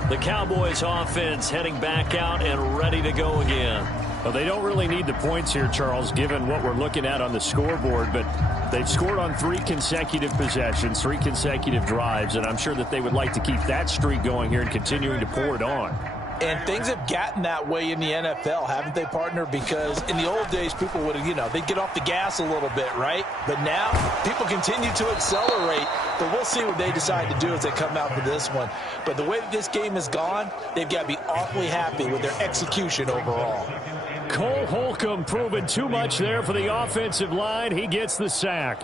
The Cowboys offense heading back out and ready to go again. Well, they don't really need the points here, Charles, given what we're looking at on the scoreboard, but they've scored on 3 consecutive possessions, 3 consecutive drives, and I'm sure that they would like to keep that streak going here and continuing to pour it on. And things have gotten that way in the NFL, haven't they, partner? Because in the old days, people would have, they'd get off the gas a little bit, right? But now, people continue to accelerate. But we'll see what they decide to do as they come out for this one. But the way that this game has gone, they've got to be awfully happy with their execution overall. Cole Holcomb proving too much there for the offensive line. He gets the sack.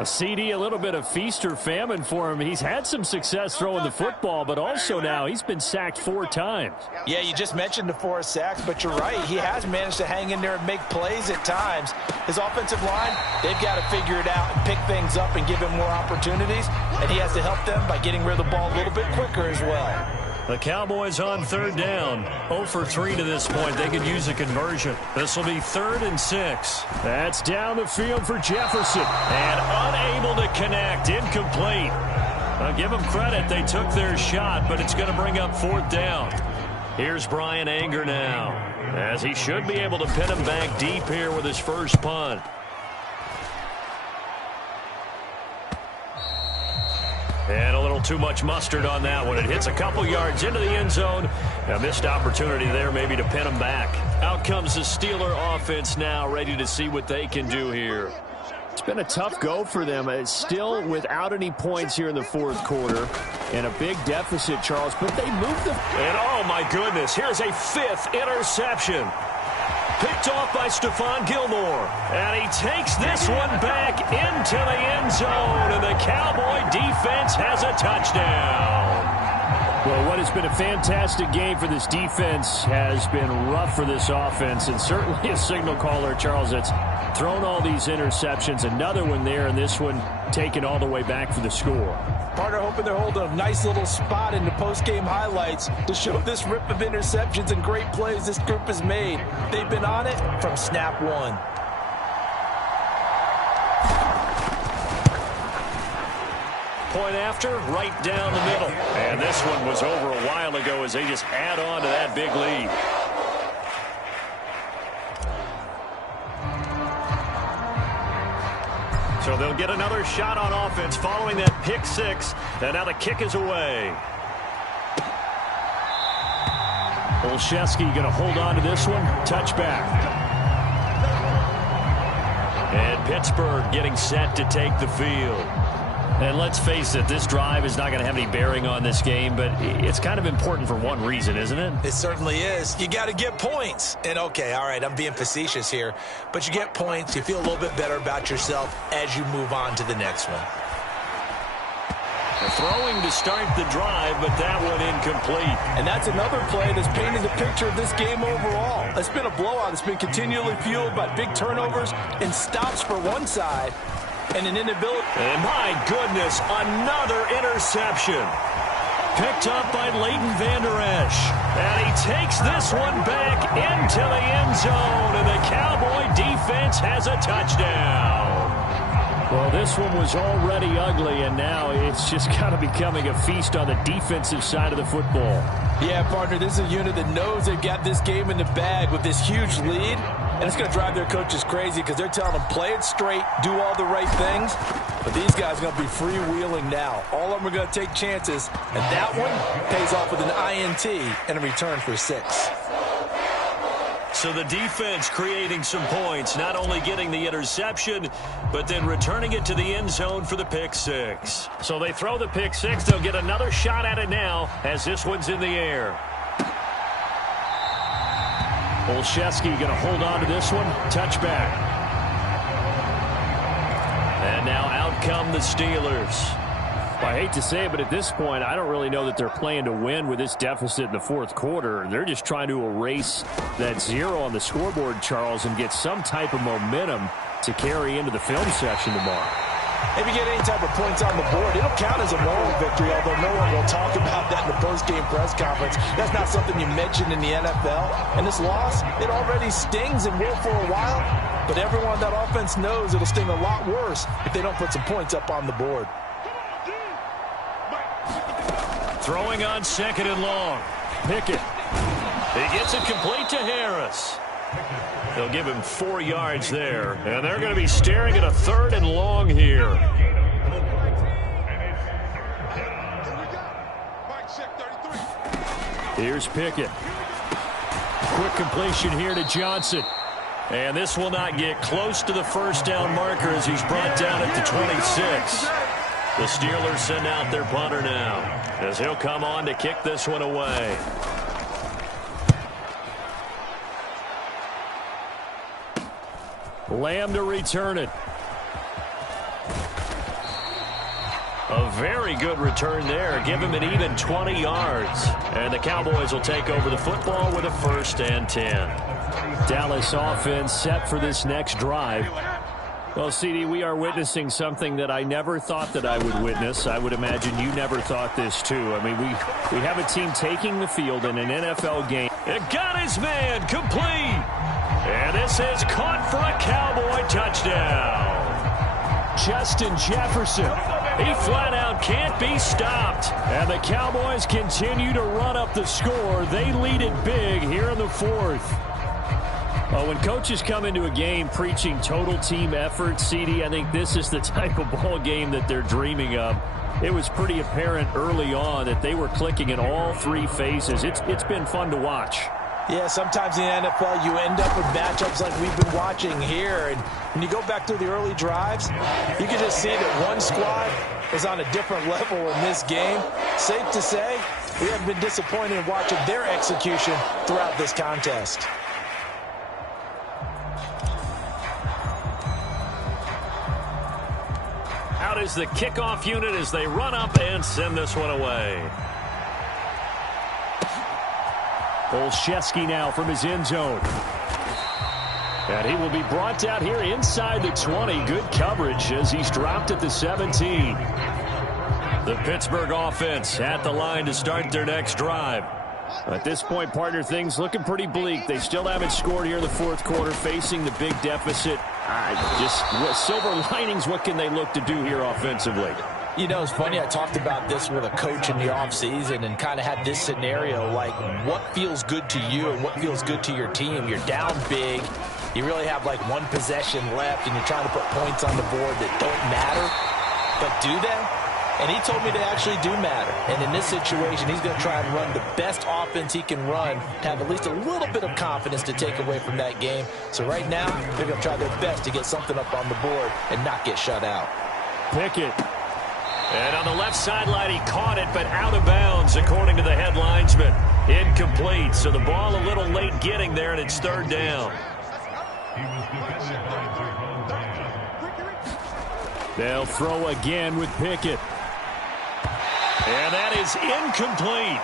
A CD, a little bit of feast or famine for him. He's had some success throwing the football, but also now he's been sacked 4 times. Yeah, you just mentioned the 4 sacks, but you're right. He has managed to hang in there and make plays at times. His offensive line, they've got to figure it out and pick things up and give him more opportunities, and he has to help them by getting rid of the ball a little bit quicker as well. The Cowboys on 3rd down. 0 for 3 to this point. They could use a conversion. This will be 3rd and 6. That's down the field for Jefferson. And unable to connect. Incomplete. I'll give them credit. They took their shot, but it's going to bring up 4th down. Here's Brian Anger now, as he should be able to pin him back deep here with his first punt. And a little too much mustard on that one. It hits a couple yards into the end zone. A missed opportunity there maybe to pin him back. Out comes the Steeler offense now, ready to see what they can do here. It's been a tough go for them. It's still without any points here in the 4th quarter. And a big deficit, Charles, but they moved the... And oh my goodness, here's a 5th interception. Picked off by Stephon Gilmore. And he takes this one back into the end zone. And the Cowboy defense has a touchdown. Well, what has been a fantastic game for this defense has been rough for this offense. And certainly a signal caller, Charles, that's thrown all these interceptions. Another one there, and this one taken all the way back for the score. Partner hoping they're holding a nice little spot in the post-game highlights to show this rip of interceptions and great plays this group has made. They've been on it from snap 1. Point after, right down the middle. And this one was over a while ago as they just add on to that big lead. So they'll get another shot on offense following that pick 6. And now the kick is away. Olszewski going to hold on to this one. Touchback. And Pittsburgh getting set to take the field. And let's face it, this drive is not going to have any bearing on this game, but it's kind of important for one reason, isn't it? It certainly is. You got to get points. And, okay, all right, I'm being facetious here, but you get points. You feel a little bit better about yourself as you move on to the next one. Throwing to start the drive, but that one incomplete. And that's another play that's painted the picture of this game overall. It's been a blowout. It's been continually fueled by big turnovers and stops for one side and an inability. And my goodness, another interception. Picked up by Leighton Vander Esch. And he takes this one back into the end zone, and the Cowboy defense has a touchdown. Well, this one was already ugly, and now it's just kind of becoming a feast on the defensive side of the football. Yeah, partner, this is a unit that knows they've got this game in the bag with this huge lead, and it's going to drive their coaches crazy because they're telling them play it straight, do all the right things, but these guys are going to be freewheeling now. All of them are going to take chances, and that one pays off with an INT and a return for 6. So the defense creating some points, not only getting the interception, but then returning it to the end zone for the pick 6. So they throw the pick 6. They'll get another shot at it now as this one's in the air. Olszewski going to hold on to this one. Touchback. And now out come the Steelers. I hate to say it, but at this point, I don't really know that they're playing to win with this deficit in the fourth quarter. They're just trying to erase that 0 on the scoreboard, Charles, and get some type of momentum to carry into the film session tomorrow. If you get any type of points on the board, it'll count as a moral victory, although no one will talk about that in the post-game press conference. That's not something you mention in the NFL. And this loss, it already stings and will for a while, but everyone on that offense knows it'll sting a lot worse if they don't put some points up on the board. Throwing on 2nd and long. Pickett. He gets it complete to Harris. They'll give him 4 yards there. And they're going to be staring at a 3rd and long here. Here's Pickett. Quick completion here to Johnson. And this will not get close to the first down marker as he's brought down at the 26. The Steelers send out their punter now as he'll come on to kick this one away. Lamb to return it. A very good return there. Give him an even 20 yards. And the Cowboys will take over the football with a 1st and 10. Dallas offense set for this next drive. Well, CD, we are witnessing something that I never thought that I would witness. I would imagine you never thought this, too. I mean, we have a team taking the field in an NFL game. It got his man complete. And this is caught for a Cowboy touchdown. Justin Jefferson. He flat out can't be stopped. And the Cowboys continue to run up the score. They lead it big here in the 4th. Well, when coaches come into a game preaching total team effort, CD, I think this is the type of ball game that they're dreaming of. It was pretty apparent early on that they were clicking in all 3 phases. It's been fun to watch. Yeah, sometimes in the NFL you end up with matchups like we've been watching here. And when you go back through the early drives, you can just see that one squad is on a different level in this game. Safe to say, we haven't been disappointed in watching their execution throughout this contest. Out is the kickoff unit as they run up and send this one away. Olszewski now from his end zone. And he will be brought down here inside the 20. Good coverage as he's dropped at the 17. The Pittsburgh offense at the line to start their next drive. At this point, partner, things looking pretty bleak. They still haven't scored here in the 4th quarter, facing the big deficit. Just silver linings, what can they look to do here offensively? You know, it's funny, I talked about this with a coach in the offseason and kind of had this scenario, like what feels good to you and what feels good to your team. You're down big. You really have like 1 possession left and you're trying to put points on the board that don't matter. But do they? And he told me they actually do matter. And in this situation, he's going to try and run the best offense he can run to have at least a little bit of confidence to take away from that game. So right now, they're going to try their best to get something up on the board and not get shut out. Pickett. And on the left sideline, he caught it, but out of bounds, according to the head linesman. Incomplete. So the ball a little late getting there, and it's third down. They'll throw again with Pickett. And that is incomplete.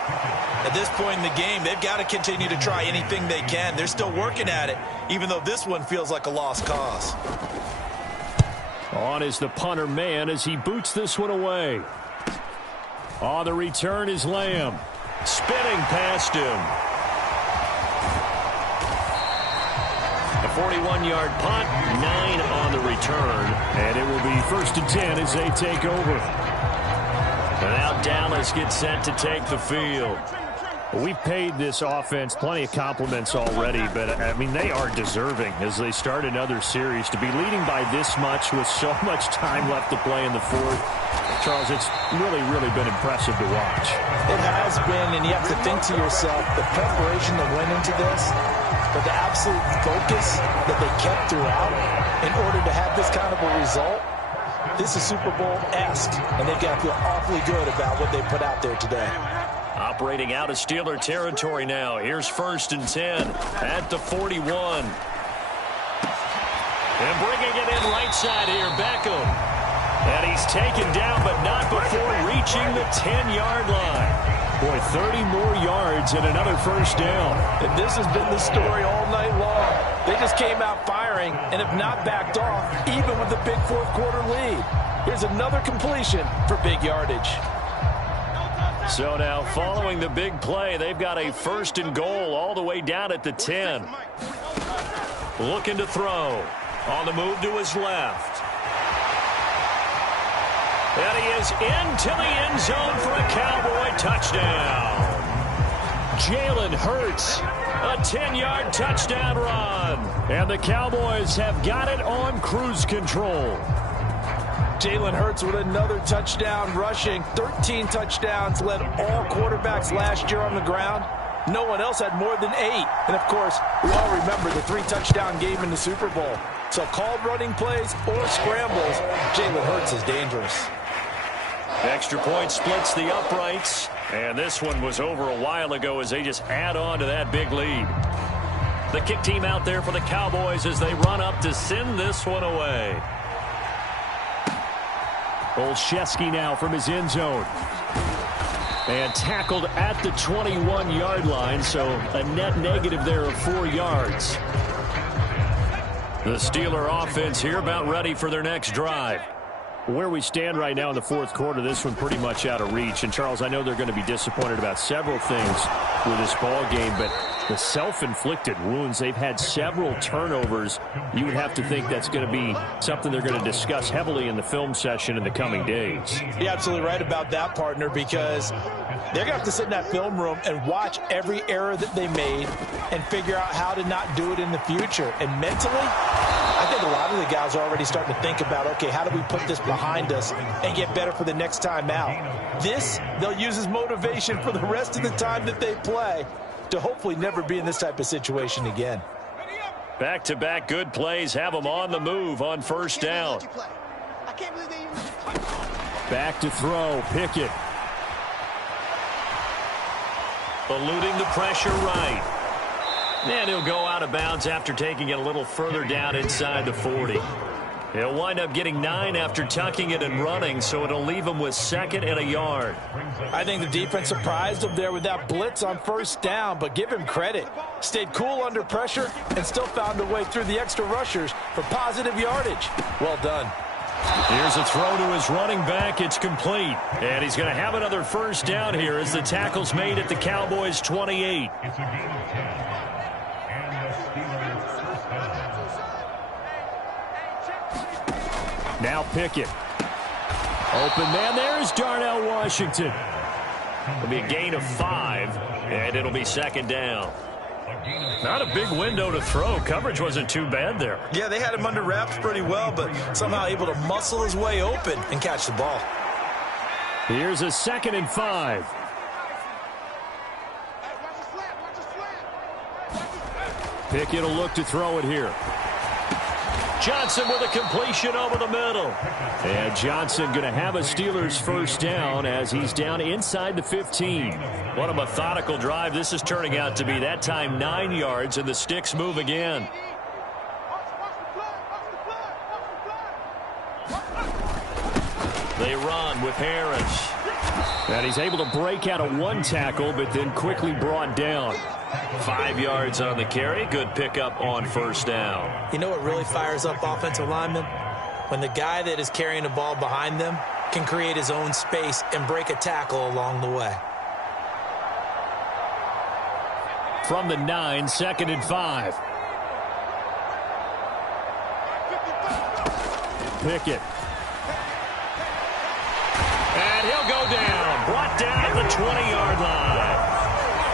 At this point in the game, they've got to continue to try anything they can. They're still working at it, even though this one feels like a lost cause. On is the punter man as he boots this one away. On the return is Lamb. Spinning past him. A 41-yard punt, 9 on the return. And it will be 1st and 10 as they take over. And now Dallas gets set to take the field. We've paid this offense plenty of compliments already, but, I mean, they are deserving as they start another series. To be leading by this much with so much time left to play in the fourth, Charles, it's really, really been impressive to watch. It has been, and you have to think to yourself, the preparation that went into this, but the absolute focus that they kept throughout in order to have this kind of a result, this is Super Bowl-esque, and they've got to feel awfully good about what they put out there today. Operating out of Steeler territory now. Here's 1st and 10 at the 41. And bringing it in right side here, Beckham. And he's taken down, but not before reaching the 10-yard line. Boy, 30 more yards and another first down. And this has been the story all night long. They just came out firing and have not backed off, even with the big fourth-quarter lead. Here's another completion for big yardage. So now, following the big play, they've got a 1st and goal all the way down at the 10. Looking to throw. On the move to his left. And he is into the end zone for a Cowboy touchdown. Jalen Hurts. A 10-yard touchdown run. And the Cowboys have got it on cruise control. Jalen Hurts with another touchdown rushing. 13 touchdowns, led all quarterbacks last year on the ground. No one else had more than 8. And, of course, we all remember the 3-touchdown game in the Super Bowl. So called running plays or scrambles, Jalen Hurts is dangerous. Extra point splits the uprights. And this one was over a while ago as they just add on to that big lead. The kick team out there for the Cowboys as they run up to send this one away. Olszewski now from his end zone. And tackled at the 21-yard line, so a net negative there of 4 yards. The Steeler offense here about ready for their next drive. Where we stand right now in the fourth quarter, this one pretty much out of reach. And, Charles, I know they're going to be disappointed about several things with this ball game, but the self-inflicted wounds, they've had several turnovers. You would have to think that's going to be something they're going to discuss heavily in the film session in the coming days. You're absolutely right about that, partner, because they're going to have to sit in that film room and watch every error that they made and figure out how to not do it in the future. And mentally, I think a lot of the guys are already starting to think about, okay, how do we put this behind us and get better for the next time out? This, they'll use as motivation for the rest of the time that they play to hopefully never be in this type of situation again. Back-to-back good plays have them on the move on first down. Back to throw, Pickett. Eluding the pressure right. And he'll go out of bounds after taking it a little further down inside the 40. He'll wind up getting 9 after tucking it and running, so it'll leave him with 2nd and a yard. I think the defense surprised him there with that blitz on first down, but give him credit. Stayed cool under pressure and still found a way through the extra rushers for positive yardage. Well done. Here's a throw to his running back. It's complete. And he's going to have another first down here as the tackle's made at the Cowboys' 28. Now Pickett. Open man. There's Darnell Washington. It'll be a gain of 5, and it'll be 2nd down. Not a big window to throw. Coverage wasn't too bad there. Yeah, they had him under wraps pretty well, but somehow able to muscle his way open and catch the ball. Here's a 2nd and 5. Pickett will look to throw it here. Johnson with a completion over the middle. And Johnson going to have a Steelers first down as he's down inside the 15. What a methodical drive this is turning out to be. That time 9 yards, and the sticks move again. They run with Harris. And he's able to break out of one tackle, but then quickly brought down. 5 yards on the carry. Good pickup on first down. You know what really fires up offensive linemen? When the guy that is carrying the ball behind them can create his own space and break a tackle along the way. From the 9, 2nd and 5. Pickett. And he'll go down. Brought down at the 20-yard line.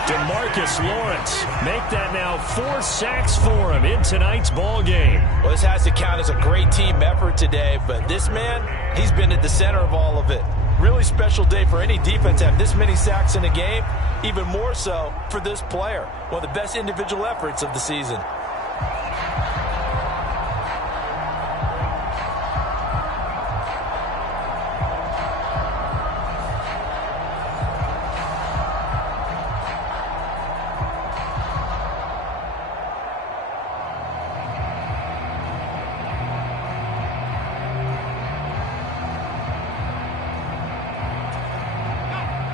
DeMarcus Lawrence make that now 4 sacks for him in tonight's ball game. Well, this has to count as a great team effort today, but this man, he's been at the center of all of it. Really special day for any defense to have this many sacks in a game, even more so for this player. One of the best individual efforts of the season.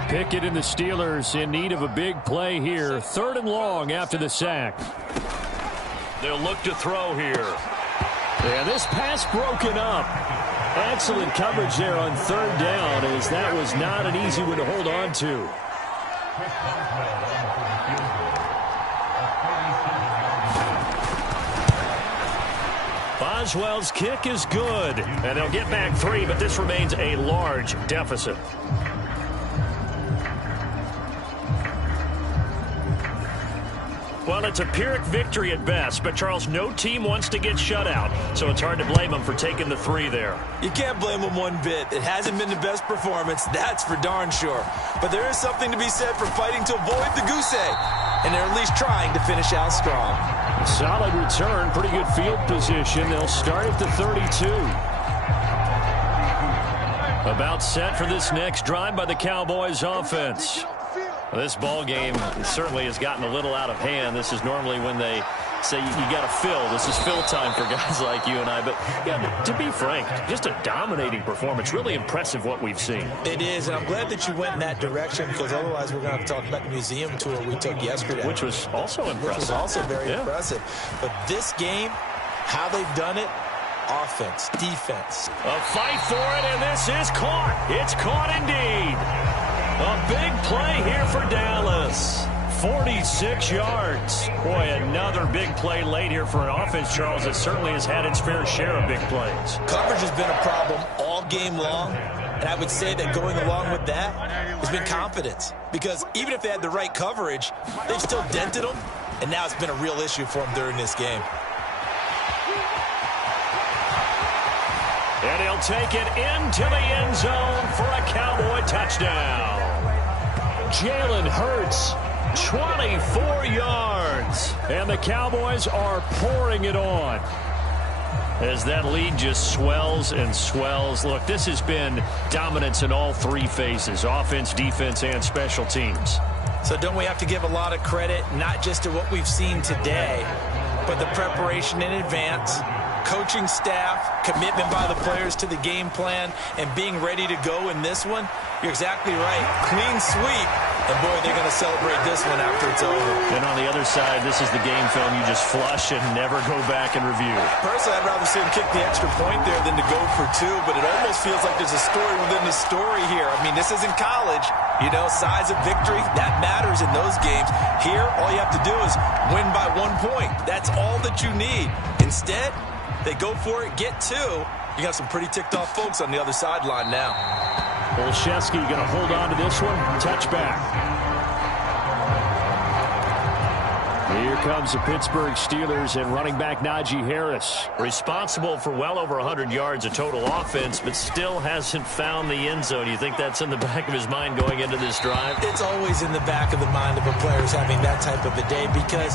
Pickett and the Steelers in need of a big play here. 3rd and long after the sack. They'll look to throw here. Yeah, this pass broken up. Excellent coverage there on 3rd down, as that was not an easy one to hold on to. Boswell's kick is good, and they'll get back 3, but this remains a large deficit. Well, it's a Pyrrhic victory at best, but, Charles, no team wants to get shut out, so it's hard to blame them for taking the 3 there. You can't blame them one bit. It hasn't been the best performance, that's for darn sure. But there is something to be said for fighting to avoid the goose egg, and they're at least trying to finish out strong. Solid return, pretty good field position. They'll start at the 32. About set for this next drive by the Cowboys offense. This ball game certainly has gotten a little out of hand. This is normally when they say you got to fill. This is fill time for guys like you and I. But yeah, to be frank, just a dominating performance. Really impressive what we've seen. It is, and I'm glad that you went in that direction, because otherwise we're going to have to talk about the museum tour we took yesterday. Which was also impressive. Which was also very impressive. But this game, how they've done it, offense, defense. A fight for it, and this is caught. It's caught indeed. A big play here for Dallas. 46 yards. Boy, another big play late here for an offense, Charles, that certainly has had its fair share of big plays. Coverage has been a problem all game long, and I would say that going along with that has been confidence. Because even if they had the right coverage, they've still dented them, and now it's been a real issue for them during this game. And he'll take it into the end zone for a Cowboy touchdown. Jalen Hurts, 24 yards. And the Cowboys are pouring it on as that lead just swells and swells. Look, this has been dominance in all 3 phases, offense, defense, and special teams. So don't we have to give a lot of credit, not just to what we've seen today, but the preparation in advance, coaching staff, commitment by the players to the game plan, and being ready to go in this one? You're exactly right. Clean sweep. And, boy, they're going to celebrate this one after it's over. And on the other side, this is the game film you just flush and never go back and review. Personally, I'd rather see him kick the extra point there than to go for 2, but it almost feels like there's a story within the story here. I mean, this isn't college. You know, size of victory, that matters in those games. Here, all you have to do is win by 1 point. That's all that you need. Instead, they go for it, get 2. You got some pretty ticked off folks on the other sideline now. Olszewski going to hold on to this one. Touchback. Here comes the Pittsburgh Steelers and running back Najee Harris. Responsible for well over 100 yards of total offense, but still hasn't found the end zone. You think that's in the back of his mind going into this drive? It's always in the back of the mind of a player who's having that type of a day, because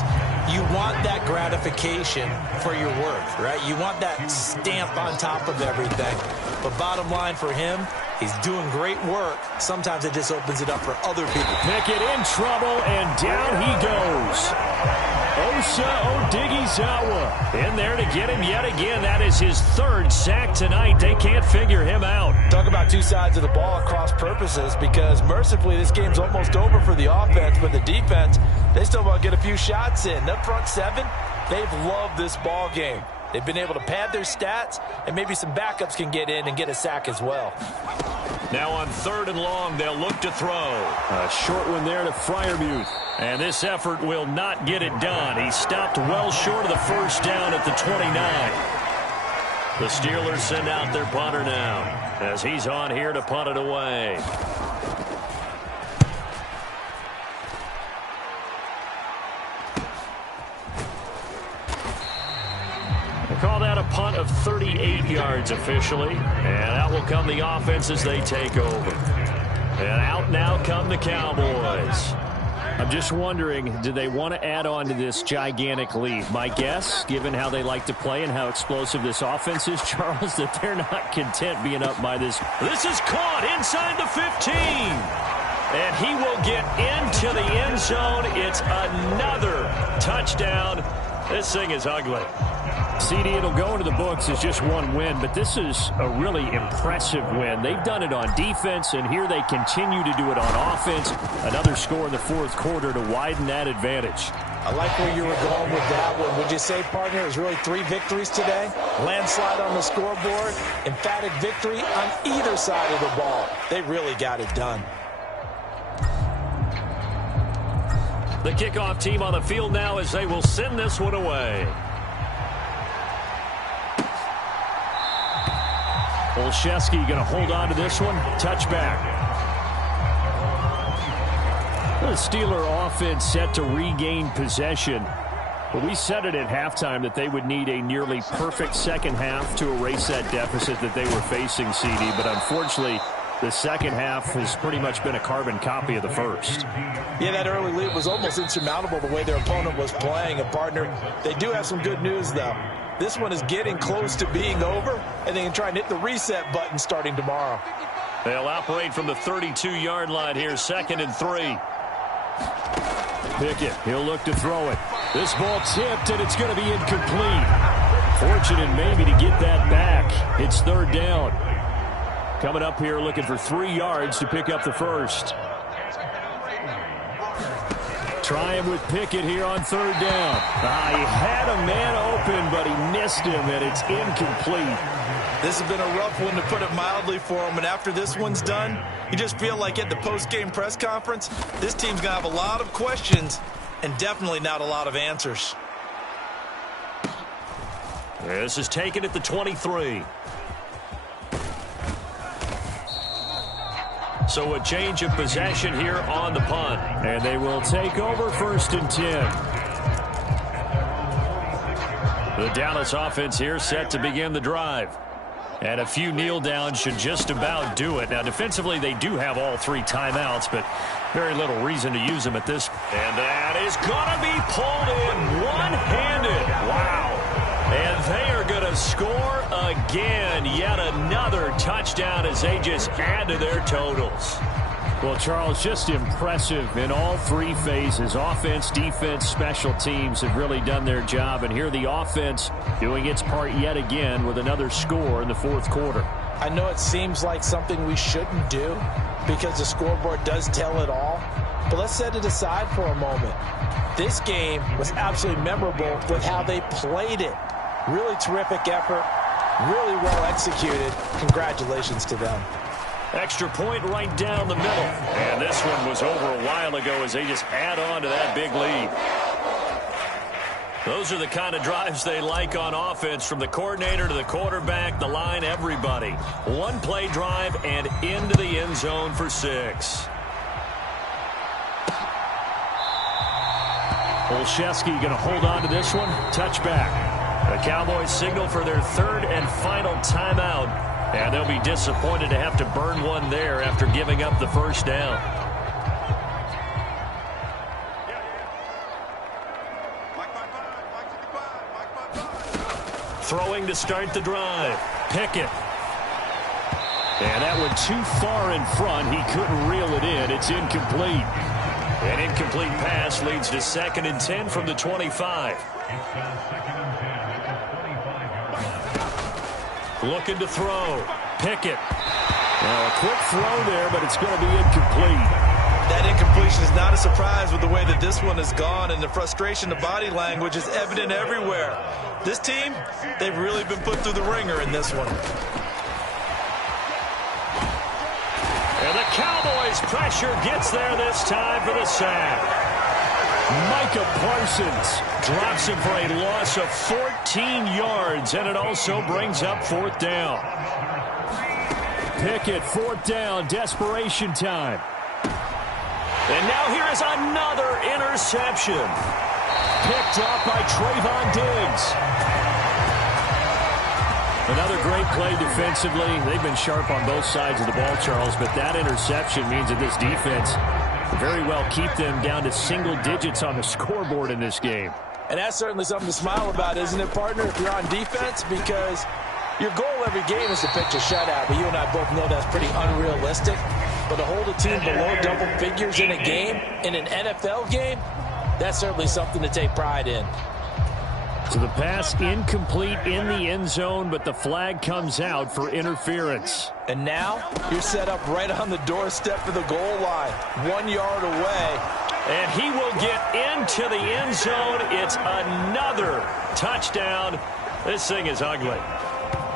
you want that gratification for your work, right? You want that stamp on top of everything. But bottom line for him, he's doing great work. Sometimes it just opens it up for other people. Pickett in trouble, and down he goes. Osa Odighizuwa in there to get him yet again. That is his third sack tonight. They can't figure him out. Talk about two sides of the ball at cross purposes, because mercifully this game's almost over for the offense, but the defense, they still want to get a few shots in. That front seven, they've loved this ball game. They've been able to pad their stats, and maybe some backups can get in and get a sack as well. Now on 3rd and long, they'll look to throw. A short one there to Freiermuth. And this effort will not get it done. He stopped well short of the first down at the 29. The Steelers send out their punter now as he's on here to punt it away. Call that a punt of 38 yards officially. And out will come the offense as they take over. And out now come the Cowboys. I'm just wondering, do they want to add on to this gigantic lead? My guess, given how they like to play and how explosive this offense is, Charles, that they're not content being up by this. This is caught inside the 15. And he will get into the end zone. It's another touchdown. This thing is ugly. CD, it'll go into the books as just one win, but this is a really impressive win. They've done it on defense, and here they continue to do it on offense. Another score in the 4th quarter to widen that advantage. I like where you were going with that one. Would you say, partner, it was really 3 victories today? Landslide on the scoreboard, emphatic victory on either side of the ball. They really got it done. The kickoff team on the field now as they will send this one away. Olszewski going to hold on to this one. Touchback. The Steeler offense set to regain possession. But we said it at halftime that they would need a nearly perfect second half to erase that deficit that they were facing, CD. But unfortunately, the second half has pretty much been a carbon copy of the first. Yeah, that early lead was almost insurmountable the way their opponent was playing. And, partner, they do have some good news, though. This one is getting close to being over, and they can try and hit the reset button starting tomorrow. They'll operate from the 32-yard line here, 2nd and 3. Pickett, he'll look to throw it. This ball tipped, and it's going to be incomplete. Fortunate maybe to get that back. It's 3rd down. Coming up here looking for 3 yards to pick up the first. Trying with Pickett here on 3rd down. He had a man open, but he missed him, and it's incomplete. This has been a rough one, to put it mildly, for him. And after this one's done, you just feel like at the post-game press conference, this team's going to have a lot of questions and definitely not a lot of answers. This is taken at the 23. So a change of possession here on the punt. And they will take over 1st and 10. The Dallas offense here set to begin the drive. And a few kneel downs should just about do it. Now, defensively, they do have all 3 timeouts, but very little reason to use them at this. And that is going to be pulled in one-handed. Wow. And they are going to score again. Yet another touchdown as they just add to their totals. Well, Charles, just impressive in all 3 phases. Offense, defense, special teams have really done their job. And here the offense doing its part yet again with another score in the 4th quarter. I know it seems like something we shouldn't do because the scoreboard does tell it all. But let's set it aside for a moment. This game was absolutely memorable with how they played it. Really terrific effort, really well executed. Congratulations to them. Extra point right down the middle. And this one was over a while ago as they just add on to that big lead. Those are the kind of drives they like on offense, from the coordinator to the quarterback, the line, everybody. 1-play drive and into the end zone for 6. Olszewski going to hold on to this one. Touchback. The Cowboys signal for their third and final timeout, and they'll be disappointed to have to burn one there after giving up the first down. Throwing to start the drive. Pickett. And that went too far in front. He couldn't reel it in. It's incomplete. An incomplete pass leads to 2nd and 10 from the 25. Looking to throw. Pickett. Well, a quick throw there, but it's going to be incomplete. That incompletion is not a surprise with the way that this one has gone, and the frustration, the body language is evident everywhere. This team, they've really been put through the ringer in this one. And the Cowboys' pressure gets there this time for the sack. Micah Parsons Drops him for a loss of 14 yards, and it also brings up 4th down. Pickett, 4th down, desperation time. And now here is another interception. Picked up by Trayvon Diggs. Another great play defensively. They've been sharp on both sides of the ball, Charles, but that interception means that this defense very well keep them down to single digits on the scoreboard in this game. And that's certainly something to smile about, isn't it, partner, if you're on defense? Because your goal every game is to pitch a shutout, but you and I both know that's pretty unrealistic. But to hold a team below double figures in a game, in an NFL game, that's certainly something to take pride in. So the pass incomplete in the end zone, but the flag comes out for interference. And now you're set up right on the doorstep of the goal line, 1 yard away. And he will get into the end zone. It's another touchdown. This thing is ugly.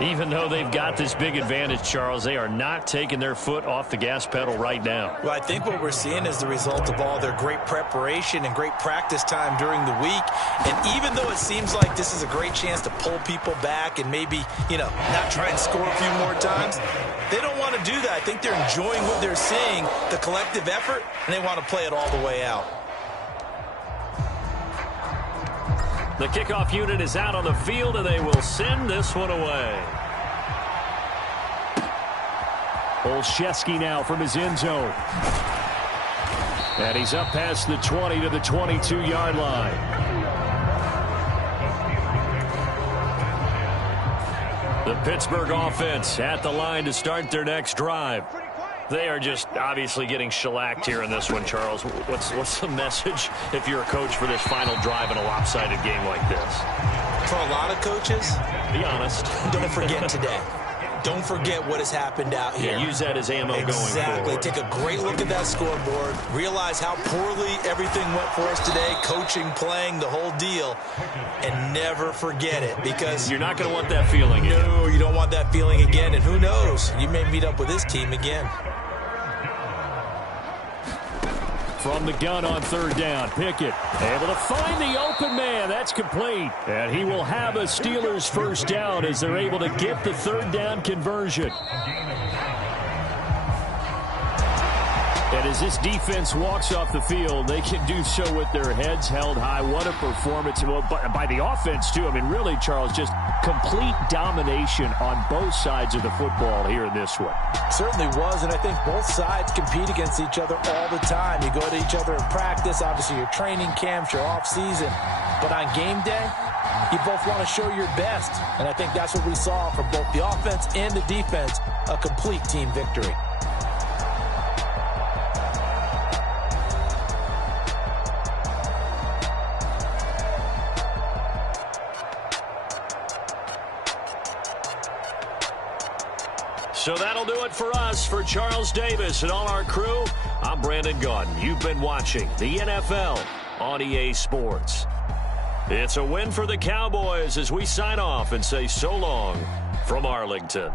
Even though they've got this big advantage, Charles, they are not taking their foot off the gas pedal right now. Well, I think what we're seeing is the result of all their great preparation and great practice time during the week. And even though it seems like this is a great chance to pull people back and maybe, not try and score a few more times, they don't want to do that. I think they're enjoying what they're seeing, the collective effort, and they want to play it all the way out. The kickoff unit is out on the field, and they will send this one away. Olszewski now from his end zone. And he's up past the 20 to the 22-yard line. The Pittsburgh offense at the line to start their next drive. They are just obviously getting shellacked here in this one, Charles. What's the message if you're a coach for this final drive in a lopsided game like this? For a lot of coaches, be honest. Don't forget today. Don't forget what has happened out here. Yeah, use that as ammo going forward. Exactly. Take a great look at that scoreboard. Realize how poorly everything went for us today. Coaching, playing, the whole deal. And never forget it, because you're not going to want that feeling again. No, you don't want that feeling again. And who knows? You may meet up with this team again. From the gun on 3rd down, Pickett able to find the open man. That's complete. And he will have a Steelers 1st down as they're able to get the 3rd down conversion. And as this defense walks off the field, they can do so with their heads held high. What a performance. Well, by the offense, too. I mean, really, Charles, just complete domination on both sides of the football here in this one. Certainly was, and I think both sides compete against each other all the time. You go to each other in practice, obviously your training camps, your off-season. But on game day, you both want to show your best. And I think that's what we saw from both the offense and the defense, a complete team victory. So that'll do it for us. For Charles Davis and all our crew, I'm Brandon Gaudin. You've been watching the NFL on EA Sports. It's a win for the Cowboys as we sign off and say so long from Arlington.